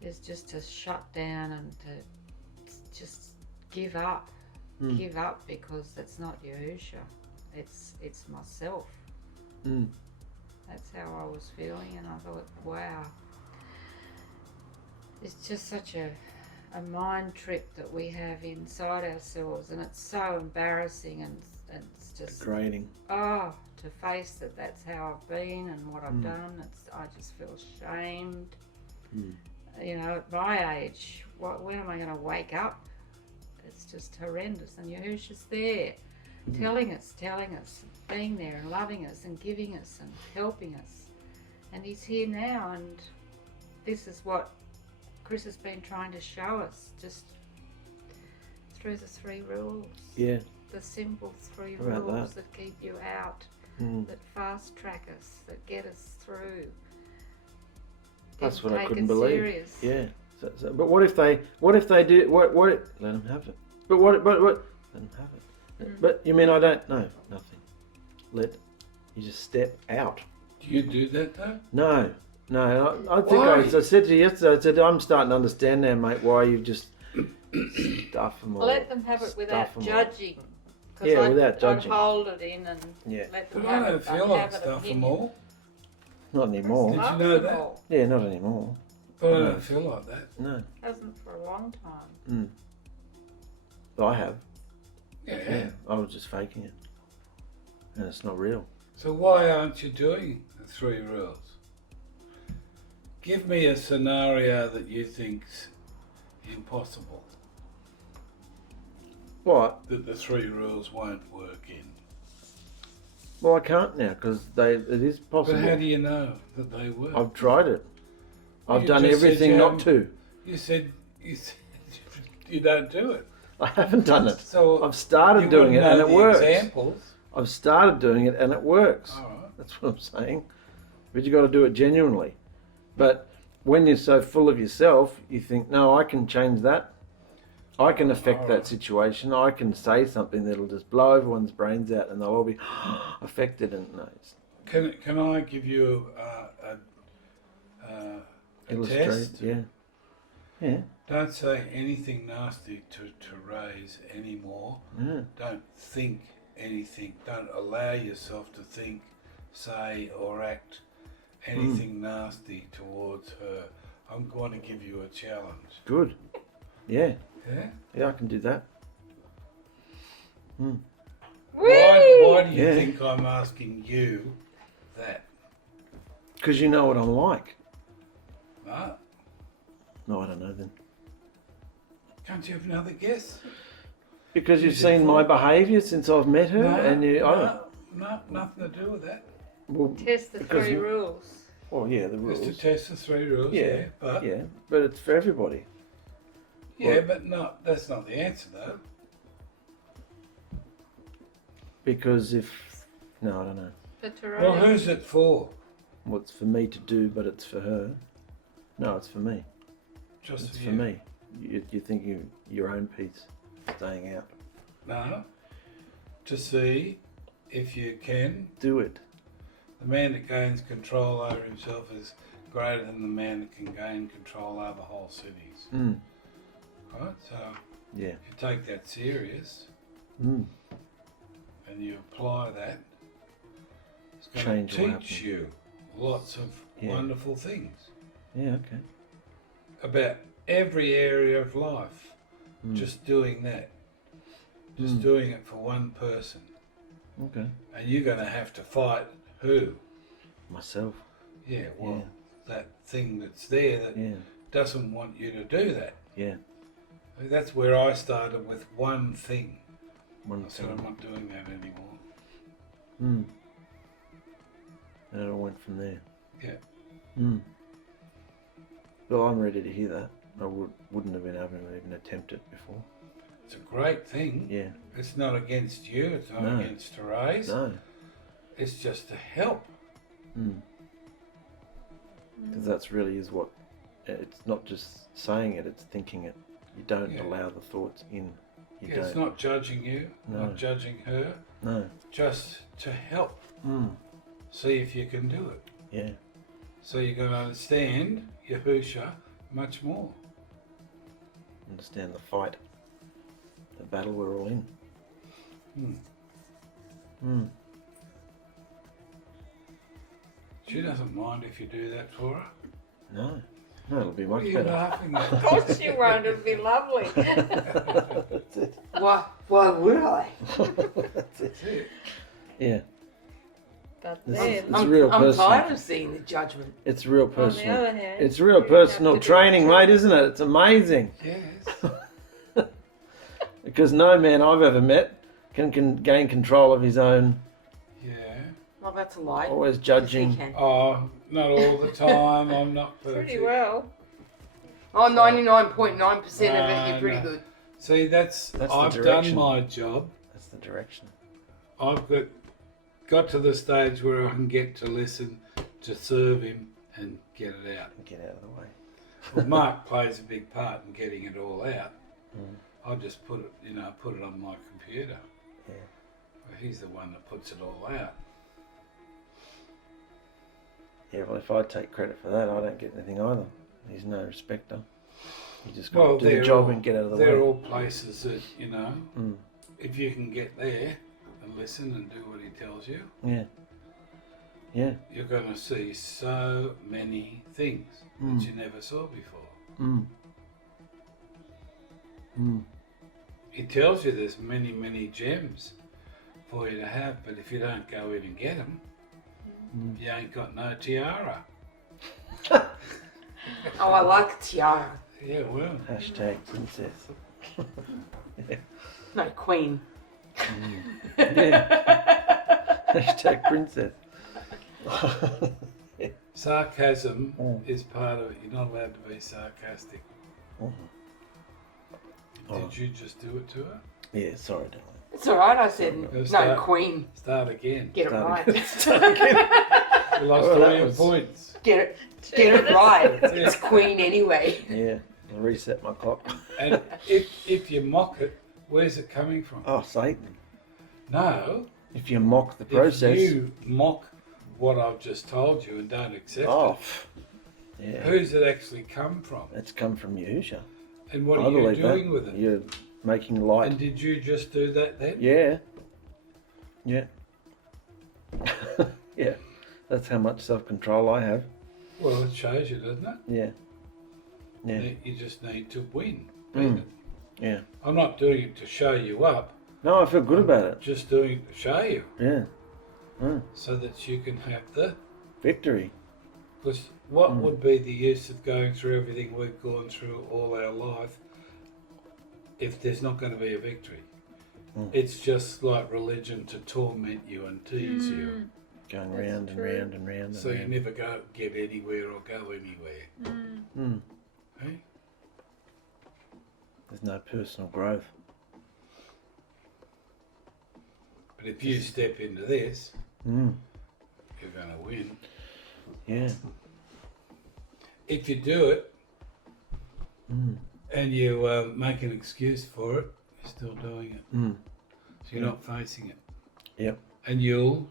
is just to shut down and to just give up. Give up, because that's not Yahusha. It's myself. That's how I was feeling, and I thought, wow, it's just such a mind trip that we have inside ourselves, and it's so embarrassing, and it's just Degrading. to face that that's how I've been and what I've done. I just feel shamed. You know, at my age, when am I going to wake up? It's just horrendous, and Yahusha's there, telling us, being there and loving us and giving us and helping us, and he's here now, and this is what Chris has been trying to show us, just through the 3 rules. Yeah. The simple 3 How about rules that keep you out, that fast track us, that get us through. That's Didn't what I take couldn't it believe. serious. Yeah. But what if they do? What? Let them have it. But what? Let them have it. But you mean I don't? No, nothing. You just step out. do you do that though? No. I think Why? I said to you yesterday. I said I'm starting to understand now, mate, why you just stuff them all. Let them have it without Stuff 'em all. judging. 'Cause Yeah, I'd- without judging. I'd hold it in and Yeah. let them But have I it. don't They'd feel like have an stuff them opinion. all. Not anymore. Did you Love know them that? all. Yeah, not anymore. But I No. don't feel like that. No. Hasn't for a long time. I have. Yeah. I was just faking it, and it's not real. So why aren't you doing the 3 rules? Give me a scenario that you think's impossible, What? that the 3 rules won't work in. Well, I can't now because it is possible. But how do you know that they work? I've tried it. I've You done just said everything you not haven't- to. You said you don't do it. I haven't done it. So I've started you doing it wouldn't and know it the works. Examples. I've started doing it and it works. All right. That's what I'm saying. But you got to do it genuinely. But when you're so full of yourself, you think, no, I can change that. I can affect that situation. I can say something that'll just blow everyone's brains out and they'll all be affected. And no, Can I give you a test? Yeah. Yeah. Don't say anything nasty to Raise anymore. Yeah. Don't think anything. Don't allow yourself to think, say, or act anything nasty towards her. I'm going to give you a challenge. Good. Yeah. Yeah? Yeah, I can do that. Why do you Yeah. think I'm asking you that? Because you know what I'm like. No? No, I don't know then. Can't you have another guess? Because you've seen my behaviour since I've met her, and you, I don't. No, nothing to do with that. Well, Test the because 3 rules. well, yeah, the rules. Just to test the 3 rules, Yeah, but yeah, but it's for everybody. yeah, but no, that's not the answer though. Because if no, I don't know. But Well, who's it for? Well, it's for me to do, but it's for her. No, it's for me. Just It's for for you. me. You're thinking your own piece, staying out. No, to see if you can. Do it. The man that gains control over himself is greater than the man that can gain control over whole cities. Mm. Right? So Yeah. if you take that serious Mm. and you apply that, it's going Change to will teach happen. you lots of Yeah. wonderful things Yeah. Okay. about every area of life. Mm. Just doing that. Just doing it for one person. Okay. And you're going to have to fight who? Myself. Yeah, well, Yeah. that thing that's there that Yeah. doesn't want you to do that. Yeah. That's where I started with one thing. One I said, I'm thing. not doing that anymore. Mm. And it all went from there. Yeah. Mm. Well, I'm ready to hear that. I wouldn't have been able to even attempt it before. It's a great thing. Yeah. It's not against you. It's not No. against Therese. No. It's just to help. Mm. Because that's really is what. It's not just saying it; it's thinking it. You don't Yeah. allow the thoughts in. You Yeah, don't. it's not judging you, No. not judging her. No. Just to help. Mm. See if you can do it. Yeah. So you're going to understand Yahusha much more. Understand the fight, the battle we're all in. Mm. She doesn't mind if you do that for her. No. No, it'll be What much are you better. laughing Of at? course you won't. It'd be lovely. That's it. Why would I? That's it. That's it. Yeah. But This then, is- It's I'm, real I'm personal. tired of seeing the judgment. It's real on the personal. other hand, It's real you personal have to do training, the mate, truth. isn't it? It's amazing. Yes. Because no man I've ever met can gain control of his own, Yeah. Well, that's a lie. always Yes, he judging. can. Oh, not all the time. I'm not perfect. Pretty well. Oh, 99.9% of it, No, you're pretty no. good. See, That's the I've direction. done my job. That's the direction. I've got to the stage where I can get to listen, to serve him, and get it out. Get out of the way. Well, Mark plays a big part in getting it all out. Mm. I just put it on my computer. Yeah. Well, he's the one that puts it all out. Yeah, well, if I take credit for that, I don't get anything either. He's no respecter. You just got Well, to do the they're job all- and get out of the They're way. all places that, Mm. if you can get there and listen and do what he tells you, Yeah. Yeah. you're going to see so many things Mm. that you never saw before. Mm. Mm. He tells you there's many, many gems for you to have, but if you don't go in and get them, Mm. you ain't got no tiara. Oh, I like tiara. Yeah, well, Hashtag princess. No, queen. Yeah. Hashtag princess. sarcasm Mm. is part of it. You're not allowed to be sarcastic. Mhm. Oh. Did you just do it to her? Yeah, sorry, darling. It's all right, I said. No, Start- Queen. Start again. Get it Start right. again. Start again. You lost Well, all that your was- points. Get it right. It's Queen anyway. Yeah, I'll reset my clock. And if you mock it, where's it coming from? Oh, Satan. No. If you mock the process. If you mock what I've just told you and don't accept Oh, it, yeah. who's it actually come from? It's come from Yahusha. And what I are you believe doing that. with it? You're making light. And did you just do that then? Yeah. Yeah. Yeah. That's how much self-control I have. Well, it shows you, doesn't it? Yeah. Yeah. That you just need to win. Mm. Yeah. I'm not doing it to show you up, No, I feel good about it. just doing it to show you Yeah. Mm. so that you can have the... Victory. Because what would be the use of going through everything we've gone through all our life if there's not going to be a victory? Mm. It's just like religion to torment you and tease you. Going That's round and true. round and round. So and you round. never get anywhere or go anywhere. Mm. Hey? There's no personal growth. But if you step into this, Mm. you're going to win. Yeah. If you do it Mm. and you make an excuse for it, you're still doing it. Mm. So you're not facing it. Yep. And you'll...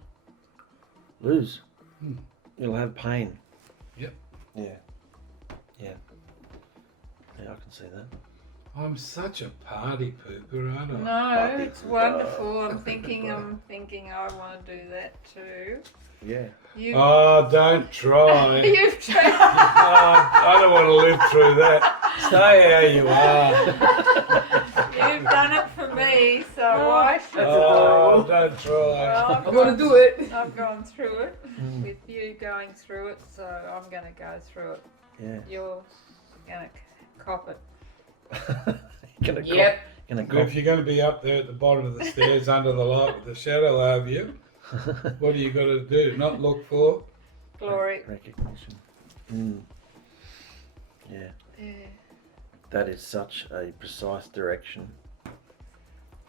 Lose. Mm. You'll have pain. Yep. Yeah. Yeah. Yeah, I can see that. I'm such a party pooper, aren't I? No, it's wonderful. I'm thinking I want to do that too. Yeah. You, Oh, don't try. you've tried. I don't want to live through that. Stay how you are. You've done it for me, so I should. Oh, don't try. Well, I've got to do it. I've gone through it with you going through it, so I'm going to go through it. Yeah. You're going to cop it. Gonna Yep. Gonna But if you're going to be up there at the bottom of the stairs under the light with the shadow over you, what do you got to do? Not look for? Glory. recognition. Mm. Yeah. Yeah. That is such a precise direction.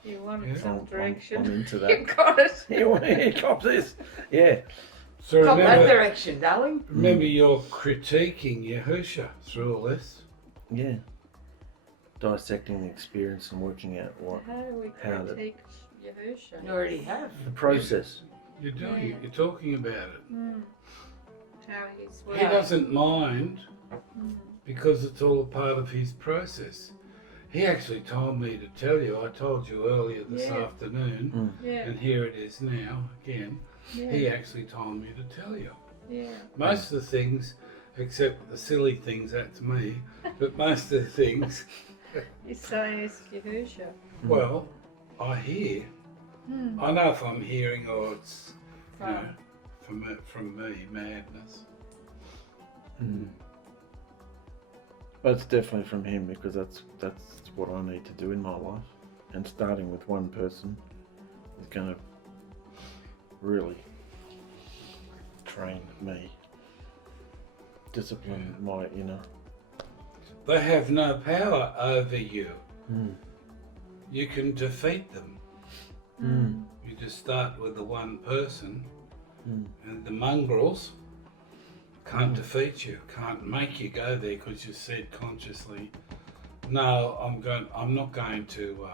You want Yeah. some direction. I'm into You that. got it. Here comes this. Yeah. So Got that remember, direction, darling. remember you're critiquing Yahusha through all this. Yeah. Dissecting the experience and working out what How do we How to- critique Yahusha? You already have. the process. You're doing it. You're talking about it. Mm. How he's He doesn't mind because it's all a part of his process. He actually told me to tell you, I told you earlier this Yeah. afternoon, Yeah. and here it is now again. Yeah. He actually told me to tell you. Yeah. Most of the things, except the silly things, that's me, but most of the things, You're saying it's Yahusha. well, I hear. Mm. I know if I'm hearing or it's, you know, From- from me, madness. Mm. But it's definitely from him because that's what I need to do in my life. And starting with one person is going to really train me, discipline my, They have no power over you. Mm. You can defeat them. Mm. You just start with the one person, Mm. and the mongrels can't defeat you, can't make you go there because you said consciously, no, I'm not going to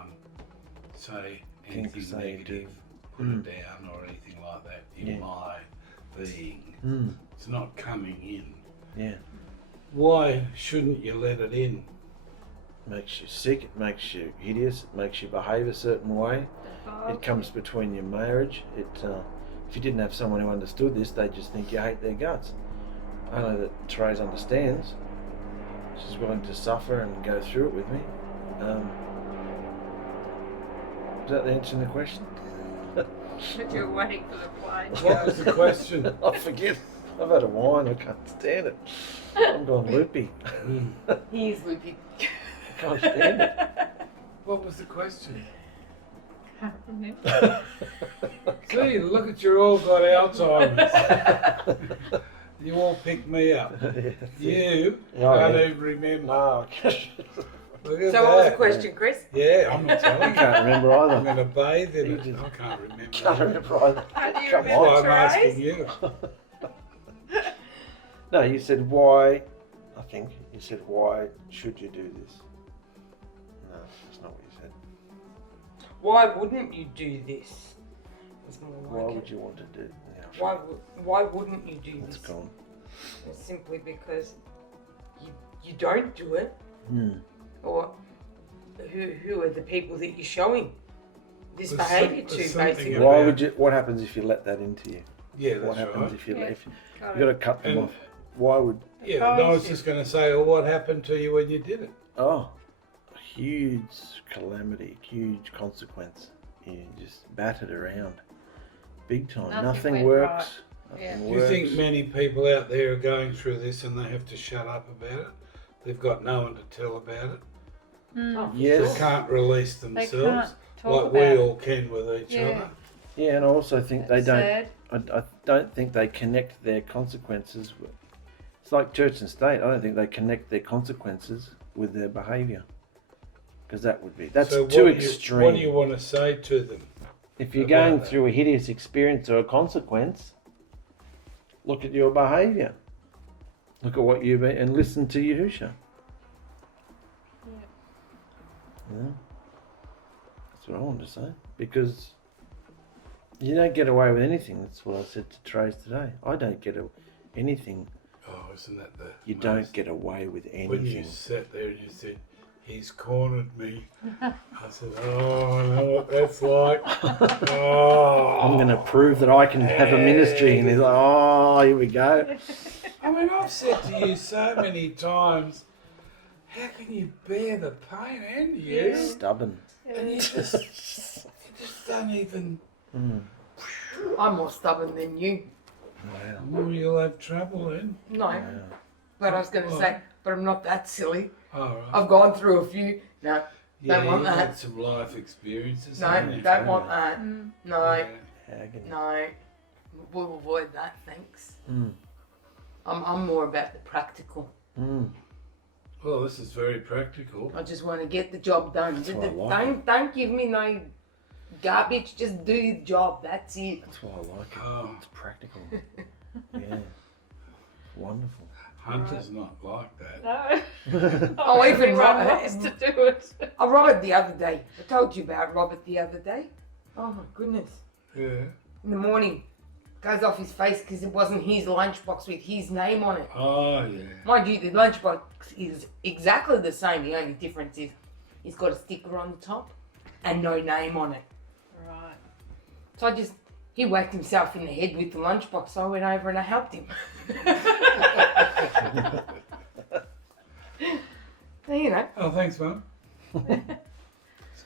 say anything say, negative, put it down or anything like that in my being. Mm. It's not coming in. Yeah. Why shouldn't you let it in? Makes you sick, it makes you hideous, it makes you behave a certain way. It comes between your marriage. If you didn't have someone who understood this, they'd just think you hate their guts. I know that Therese understands. She's willing to suffer and go through it with me. Is that answering the question? But you're waiting for the plane. What was the question? I forget. I've had a wine, I can't stand it. I'm gone loopy. He's loopy. I can't stand it. What was the question? Can't remember. See, look at you all got Alzheimer's. You all picked me up. You Oh, can't yeah. even remember. No, Look at So what was the that. question, Chris? Yeah, I'm not I telling you. can't remember I'm either. going to bathe in it. I can't remember. Can't remember either. How do you Come That's on. why I'm remember asking Therese? you. No, you said why. I think you said why should you do this? No, that's not what you said. Why wouldn't you do this? It's more Why like would it. you want to do? Why wouldn't you do It's this? gone. It's simply because you don't do it, or who are the people that you're showing this There's behaviour there's to, something basically. about- Why would you? What happens if you let that into you? Yeah, What that's happens right. if you? Yeah. If Got you got to cut them And- off? Why would? Yeah, no, I was just going to say, well, what happened to you when you did it? Oh, a huge calamity, huge consequence. You just battered around, big time. Nothing Nothing went works. Yeah. Nothing Do you works. think many people out there are going through this and they have to shut up about it? They've got no one to tell about it. Oh, for Yes. They can't release They themselves can't talk like about we it. all can with each Yeah. other. Yeah, and I also think they That's don't. sad. I don't think they connect their consequences with. It's like church and state. I don't think they connect their consequences with their behaviour, because that's So too what extreme. What do you want to say to them? If you're about going that? through a hideous experience or a consequence, look at your behaviour. Look at what you've been, and listen to Yahusha. Yeah. That's what I wanted to say. Because you don't get away with anything. That's what I said to Trace today. I don't get anything. Oh, isn't that the You most- don't get away with When you anything. sat there and you said, he's cornered me. I said, oh, I know what that's like. Oh. I'm going to prove that I can have a ministry. And he's like, oh, here we go. I mean, I've said to you so many times, how can you bear the pain and you? Stubborn. And you just don't even. I'm more stubborn than you. Wow. Oh, you'll have trouble then. No, Wow. but I was going to say, but I'm not that silly. All right. I've gone through a few. No, Yeah, don't want you've that. had some life experiences. No, haven't you? don't want that. No, Yeah. Agony. no, we'll avoid that. Thanks. Mm. I'm more about the practical. Mm. Well, this is very practical. I just want to get the job done. That's what I like. Don't give me no garbage. Just do the job. That's it. That's why I like it. Oh. It's practical. Yeah. Wonderful. Hunter's not like that. No. Oh, even Everyone Robert. wants to do it. Oh, Robert the other day. I told you about Robert the other day. Oh my goodness. Yeah. In the morning, goes off his face because it wasn't his lunchbox with his name on it. Oh, yeah. Mind you, the lunchbox is exactly the same. The only difference is he's got a sticker on the top and no name on it. Right. So he whacked himself in the head with the lunchbox, so I went over and I helped him. So, you know. Oh, thanks, Mum.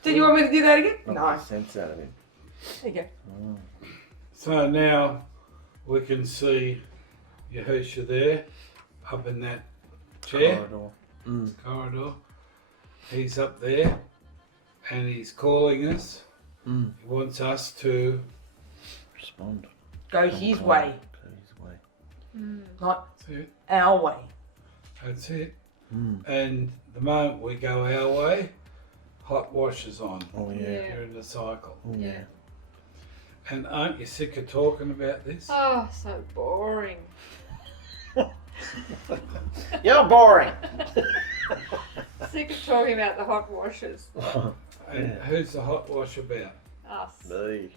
Did you want me to do that again? Knock No. the sense out of him. There you go. So now we can see Yahusha there, up in that chair, Corridor. corridor. He's up there and he's calling us. Mm. He wants us to, Respond. Go his way, Go his way. not that's it, our way. that's it. Mm. And the moment we go our way, hot wash is on. Oh yeah. Yeah. You're in the cycle. Oh, Yeah. yeah. And aren't you sick of talking about this? Oh, so boring. You're boring. Sick of talking about the hot washers. And Yeah. who's the hot wash about? Us. Me.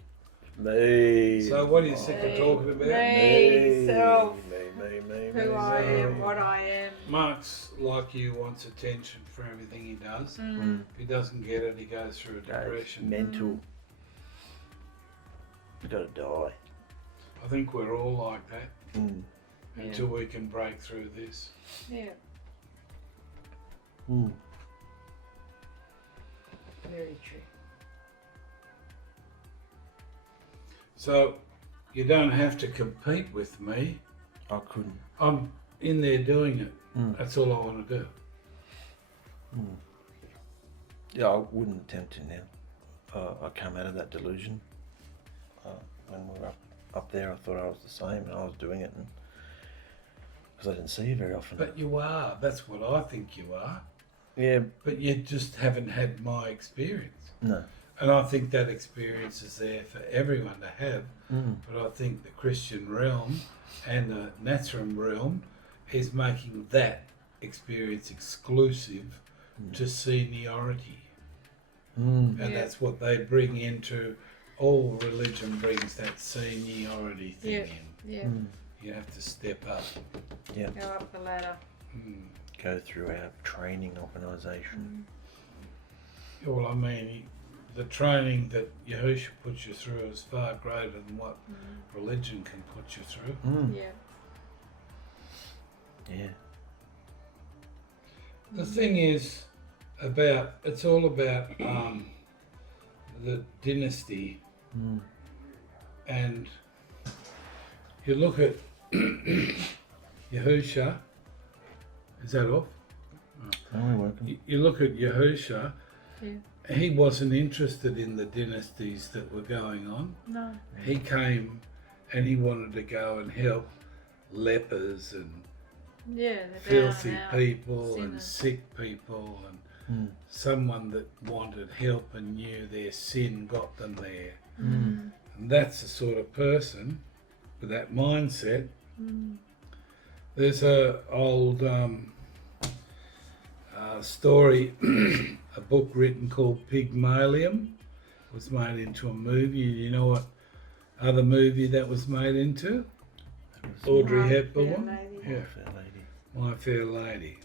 Me. So what are you sick of Me. talking about? Me. self, Me. Who I am, what I am. Mark's like you, wants attention for everything he does. Mm. If he doesn't get it, he goes through a depression. Mental. You gotta die. I think we're all like that Mm. until we can break through this. Yeah. Mm. Very true. So you don't have to compete with me. I couldn't. I'm in there doing it. Mm. That's all I want to do. Mm. Yeah, I wouldn't attempt to now. I come out of that delusion. When we were up there, I thought I was the same, and I was doing it, because I didn't see you very often. But you are. That's what I think you are. Yeah. but you just haven't had my experience. No. And I think that experience is there for everyone to have. Mm. But I think the Christian realm and the Nazarene realm is making that experience exclusive to seniority. Mm. And that's what they bring into, all religion brings that seniority thing in. Yeah. Mm. You have to step up. Yeah. Go up the ladder. Mm. Go through our training organisation. Well, I mean, the training that Yahusha puts you through is far greater than what religion can put you through. Mm. Yeah. Yeah. The thing is about, it's all about the dynasty, and you look at Yahusha, is that off? Oh, we're working. You look at Yahusha, Yeah. he wasn't interested in the dynasties that were going on. No. He came and he wanted to go and help lepers and Yeah. The filthy down and out people and sinners. sick people, and Mm. someone that wanted help and knew their sin got them there. Mm. And that's the sort of person with that mindset. Mm. There's a old story, a book written called 𝗙𝗦𝗧𝗙𝗪𝗓. It was made into a movie. You know what other movie that was made into? Audrey My Hepburn Fair one? Lady. Yeah, Fair lady. My Fair Lady.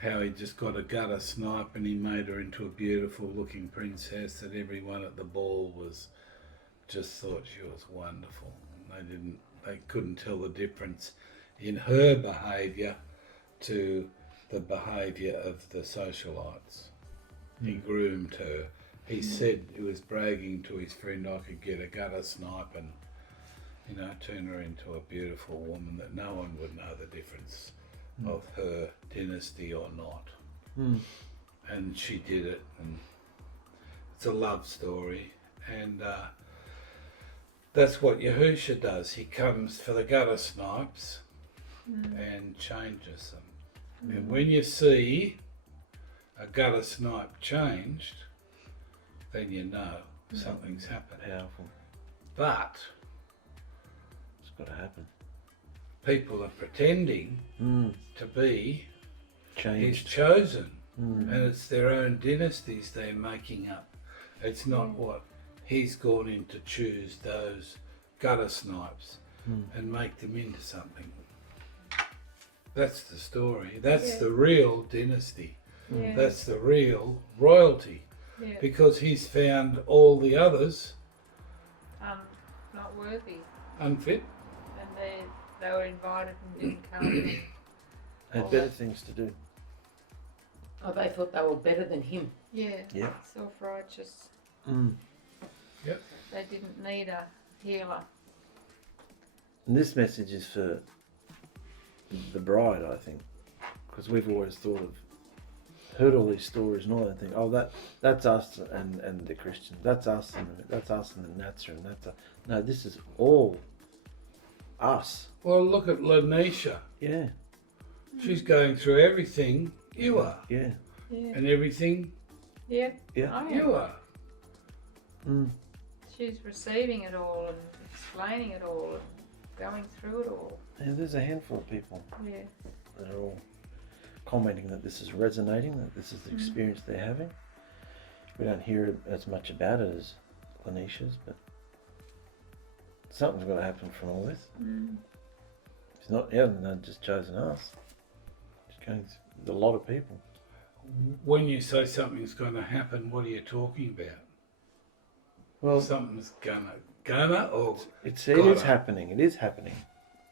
How he just got a gutter snipe and he made her into a beautiful looking princess that everyone at the ball was just thought she was wonderful. They couldn't tell the difference in her behaviour to the behaviour of the socialites. He groomed her. He said he was bragging to his friend, I could get a gutter snipe and, turn her into a beautiful woman that no one would know the difference of her dynasty or not. Mm. And she did it, and it's a love story, and that's what Yahusha does. He comes for the gutter snipes and changes them. And when you see a gutter snipe changed, then you know something's happened. Powerful. But It's got to happen. people are pretending to be his Changed. chosen, and it's their own dynasties they're making up. It's not what he's gone in to choose those gutter snipes and make them into something. That's the story. That's the real dynasty. Yeah. That's the real royalty, Yeah. because he's found all the others Not worthy. unfit. And they were invited and didn't come. Had better things to do. Oh, they thought they were better than him. Yeah. Yeah. Self-righteous. Mm. Yep. They didn't need a healer. And this message is for the bride, I think, because we've always heard all these stories and all that thing. Oh, that's us and the Christians. That's us and the Nazarene. No, this is all us. Well, look at Lanisha. Yeah, She's going through everything you are, yeah, Yeah. and everything Yeah. yeah. Oh, you are. Mm. She's receiving it all and explaining it all and going through it all. Yeah, there's a handful of people Yeah. that are all commenting that this is resonating, that this is the experience they're having. We don't hear as much about it as Lanisha's, but something's got to happen from all this. Mm. It's not, not just chosen us. It's going through a lot of people. When you say something's going to happen, what are you talking about? Well, Something's gonna or it is gotta. happening. It is happening.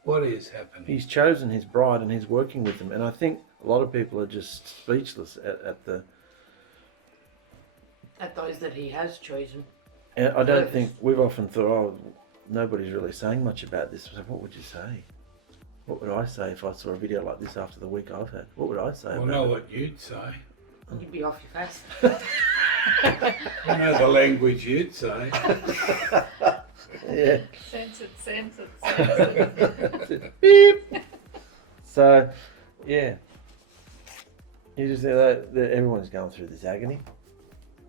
what is happening? He's chosen his bride and he's working with them. And I think a lot of people are just speechless at the. At those that he has chosen. And I don't think we've often thought, oh, nobody's really saying much about this. So what would you say? What would I say if I saw a video like this after the week I've had? What would I say I about know it? what you'd say. You'd be off your face. I know the language you'd say. Yeah. Sense it. Beep. So, yeah. You just say that everyone's going through this agony.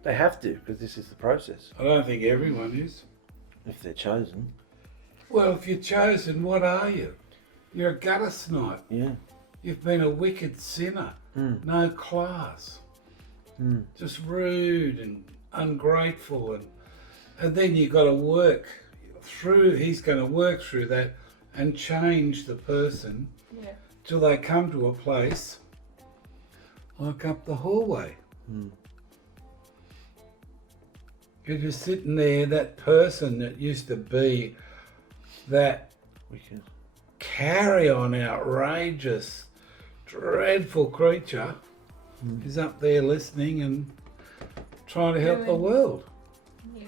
They have to, because this is the process. I don't think everyone is. If they're chosen. Well, if you're chosen, what are you? You're a gutter snipe. Yeah. You've been a wicked sinner. No class. Just rude and ungrateful. And then you've got to work through, he's going to work through that and change the person till they come to a place like up the hallway. You're just sitting there, that person that used to be that Wicked. carry-on, outrageous, dreadful creature is up there listening and trying to help the world. Yeah.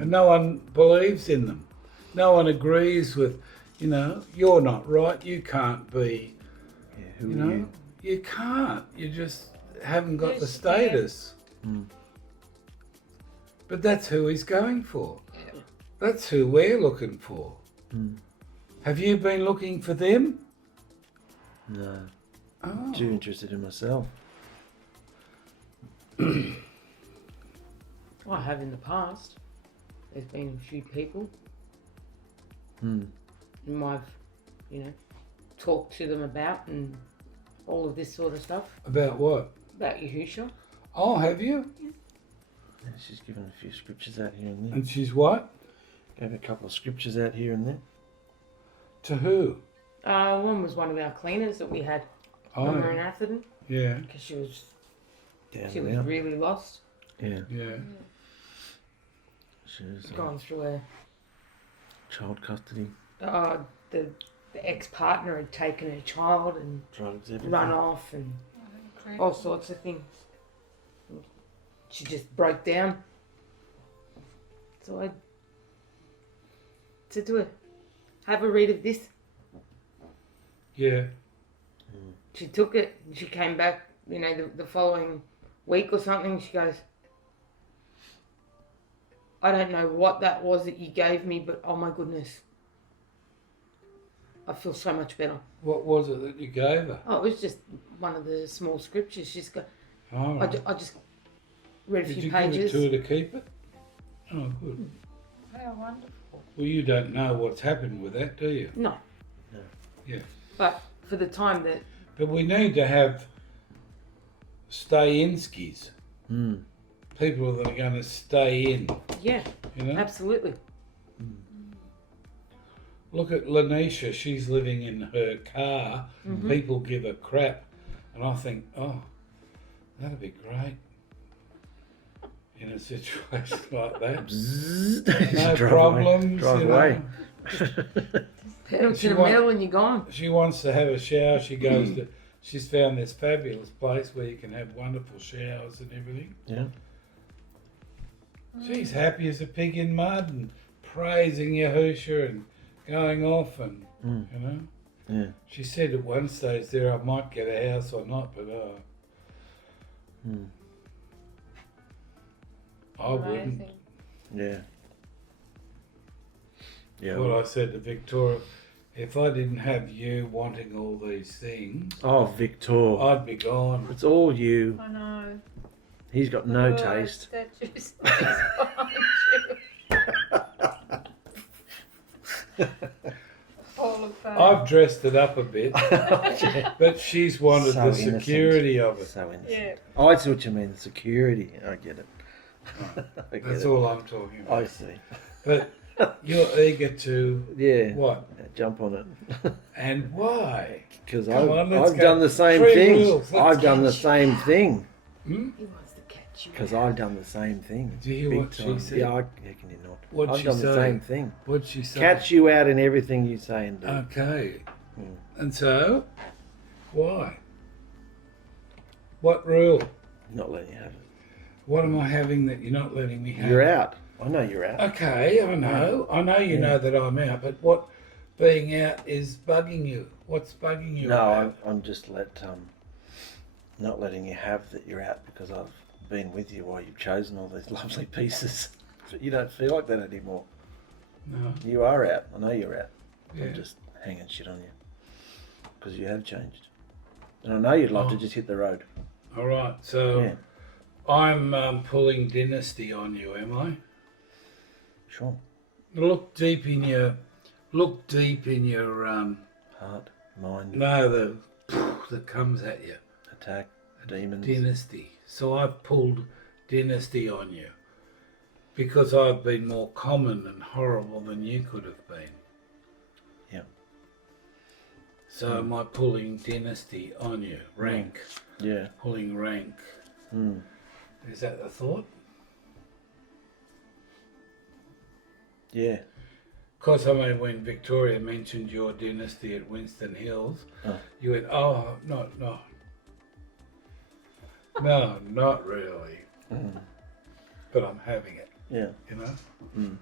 And no one believes in them. No one agrees with, you're not right, you can't be, Yeah, who are you? you can't. You just haven't got You're the scared. status. But that's who he's going for. Yeah. That's who we're looking for. Have you been looking for them? No. Oh. I'm too interested in myself. I have in the past. There's been a few people whom I've, talked to them about and all of this sort of stuff. About what? About Yahusha. Oh, have you? Yeah, she's given a few scriptures out here and there. And she's what? Gave a couple of scriptures out here and there. To who? One was one of our cleaners that we had when we were in Atherton, Yeah, because she was Down she and was out. really lost, Yeah. yeah. She was going through a child custody, the ex-partner had taken her child and drugs, everything. run off and all sorts of things. She just broke down. So I said to her, have a read of this. Yeah. She took it and she came back, the following week or something. She goes, I don't know what that was that you gave me, but oh my goodness, I feel so much better. What was it that you gave her? Oh, it was just one of the small scriptures. She's got, Oh, I just read a did few you pages. give it to her to keep it? Oh, good. How wonderful. Well, you don't know what's happened with that, do you? No. No. Yeah. But for the time that, But we need to have stay-inskis. People that are going to stay in, yeah, absolutely. Look at Lanisha, she's living in her car. People give her crap. And I think, oh, that'd be great in a situation like that. No Drive problems. Away. Drive you know. away. Pedal She to the want- metal and you're gone. She wants to have a shower. She goes to, she's found this fabulous place where you can have wonderful showers and everything. Yeah. She's happy as a pig in mud and praising Yahusha and going off and, Yeah. She said at one stage there I might get a house or not, but I wouldn't. Amazing. Yeah. Yeah. What I said to Victoria, if I didn't have you wanting all these things, Oh, Victor. I'd be gone. It's all you. I know. He's got no Words taste. that just find you. Fall apart. I've dressed it up a bit, but she's wanted So the innocent. security of it. So innocent. Yeah. Oh, I see what you mean. Security. I get it. I get That's it. all I'm talking about. I see. But you're eager to Yeah. what? Jump on it. And why? Because Come on, let's I've go. done the same 3 thing. rules, let's I've done the catch. same thing. He wants to catch you. Because I've done the same thing. Did you hear Big what she time. said? Yeah, how can you not? What'd I've she done the say? same thing. What'd she say? Catch you out in everything you say and do. Okay. And so, why? What rule? Not letting you have it. What am I having that you're not letting me have? You're out. I know you're out. Okay, I know. I know you know that I'm out, but what being out is bugging you? What's bugging you? No, about? I'm just not letting you have that you're out because I've been with you while you've chosen all these lovely pieces. But you don't feel like that anymore. No. You are out. I know you're out. Yeah. I'm just hanging shit on you because you have changed. And I know you'd love to Oh. just hit the road. All right, so Yeah. I'm pulling dynasty on you, am I? Sure. Look deep in your Heart, mind, no, that comes at you. attack, demons. Dynasty. So I've pulled dynasty on you because I've been more common and horrible than you could have been. Yeah. So am I pulling dynasty on you? Rank. Yeah. Pulling rank. Mm. Is that the thought? Yeah. Because I mean, when Victoria mentioned your dynasty at Winston Hills, you went, oh, no, not really. But I'm having it, Yeah. you know? Mm.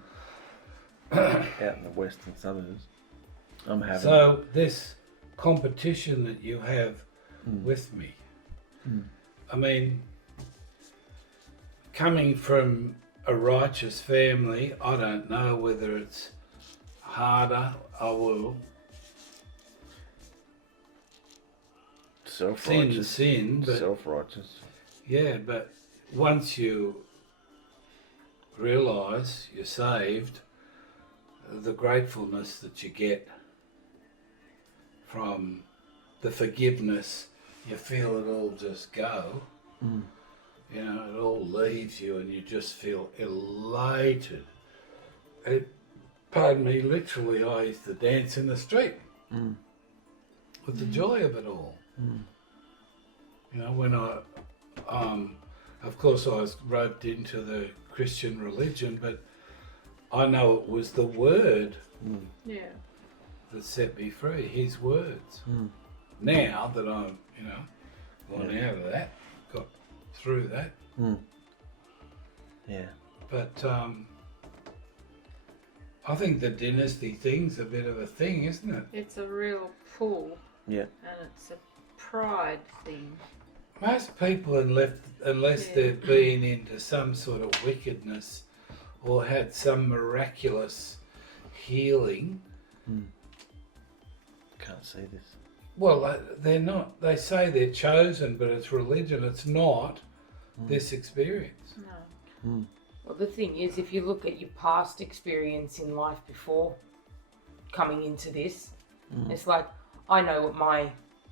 Out in the western suburbs. I'm having So this competition that you have with me, I mean, coming from a righteous family, I don't know whether it's harder. I will self-righteous. sin, but Self-righteous. yeah, but once you realise you're saved, the gratefulness that you get from the forgiveness, you feel it all just go. You know, it all leaves you and you just feel elated. Pardon me, literally I used to dance in the street with the joy of it all. You know, when I, of course I was roped into the Christian religion, but I know it was the word that set me free, his words. Now that I'm, you know, gone out of that, got through that. Yeah. But I think the dynasty thing's a bit of a thing, isn't it? It's a real pull. Yeah. And it's a pride thing. Most people, unless they've been into some sort of wickedness or had some miraculous healing, Can't see this. well, they're not. They say they're chosen, but it's religion. It's not this experience. No. Well, the thing is, if you look at your past experience in life before coming into this, it's like, I know what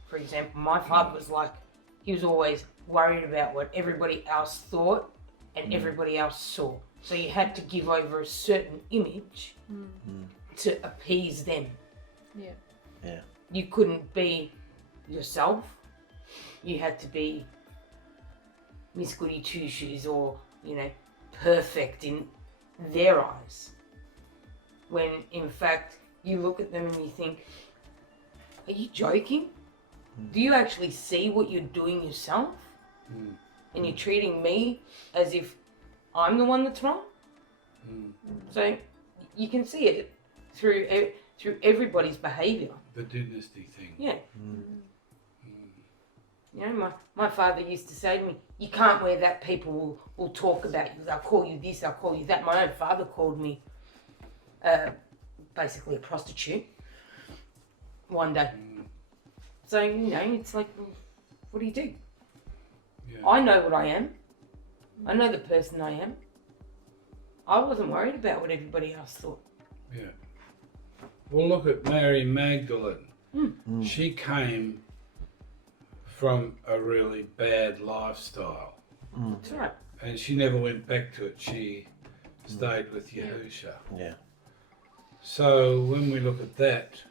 for example, my father was like. He was always worried about what everybody else thought and everybody else saw. So you had to give over a certain image to appease them. Yeah. Yeah. You couldn't be yourself. You had to be Miss Goody Two Shoes or, you know, perfect in their eyes. When in fact you look at them and you think, are you joking? Do you actually see what you're doing yourself? And you're treating me as if I'm the one that's wrong? So you can see it through everybody's behaviour. The dynasty thing. Yeah. You know, my father used to say to me, you can't wear that, people will talk about you. They'll call you this, they'll call you that. My own father called me basically a prostitute one day. So, you know, it's like, well, what do you do? Yeah. I know what I am. I know the person I am. I wasn't worried about what everybody else thought. Yeah. Well, look at Mary Magdalene. She came from a really bad lifestyle. That's right. And she never went back to it. She stayed with Yahusha. Yeah. So when we look at that,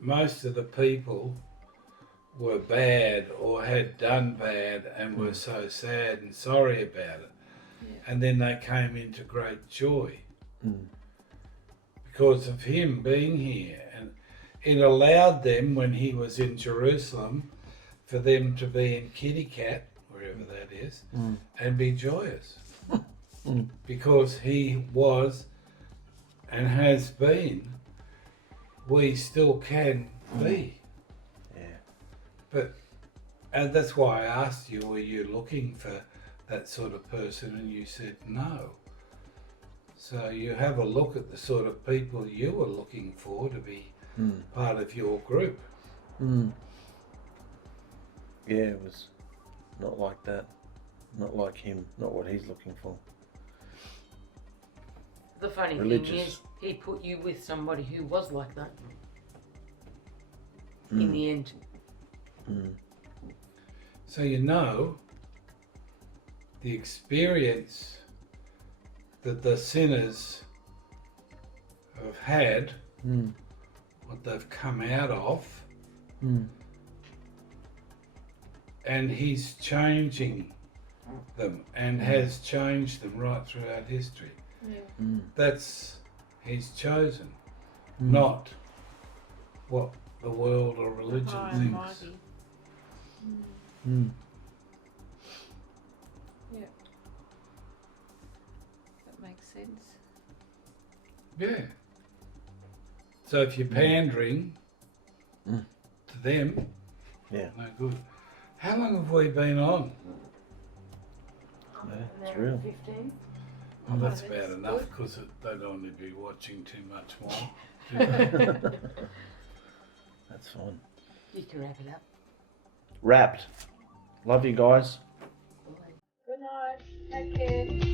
most of the people were bad or had done bad and were so sad and sorry about it. And then they came into great joy because of him being here. And it allowed them, when he was in Jerusalem, for them to be in 𝗙𝗏𝗃, wherever that is, and be joyous. Because he was and has been, we still can be. Yeah. And that's why I asked you, were you looking for that sort of person? And you said no. So you have a look at the sort of people you were looking for to be part of your group. Yeah, it was not like that. Not like him. Not what he's looking for. The funny thing Religious. is, he put you with somebody who was like that. In the end. So you know the experience that the sinners have had, what they've come out of, and he's changing them and has changed them right throughout history. That's he's chosen, not what the world or religion High and thinks. mighty. Yeah. That makes sense. Yeah. So if you're pandering to them, Yeah. no good. How long have we been on? Yeah, it's real. 15? Oh, that's that's about enough good. because they'd only be watching too much more. do they? That's fine. You can wrap it up. Wrapped. Love you guys. Good night. Take care.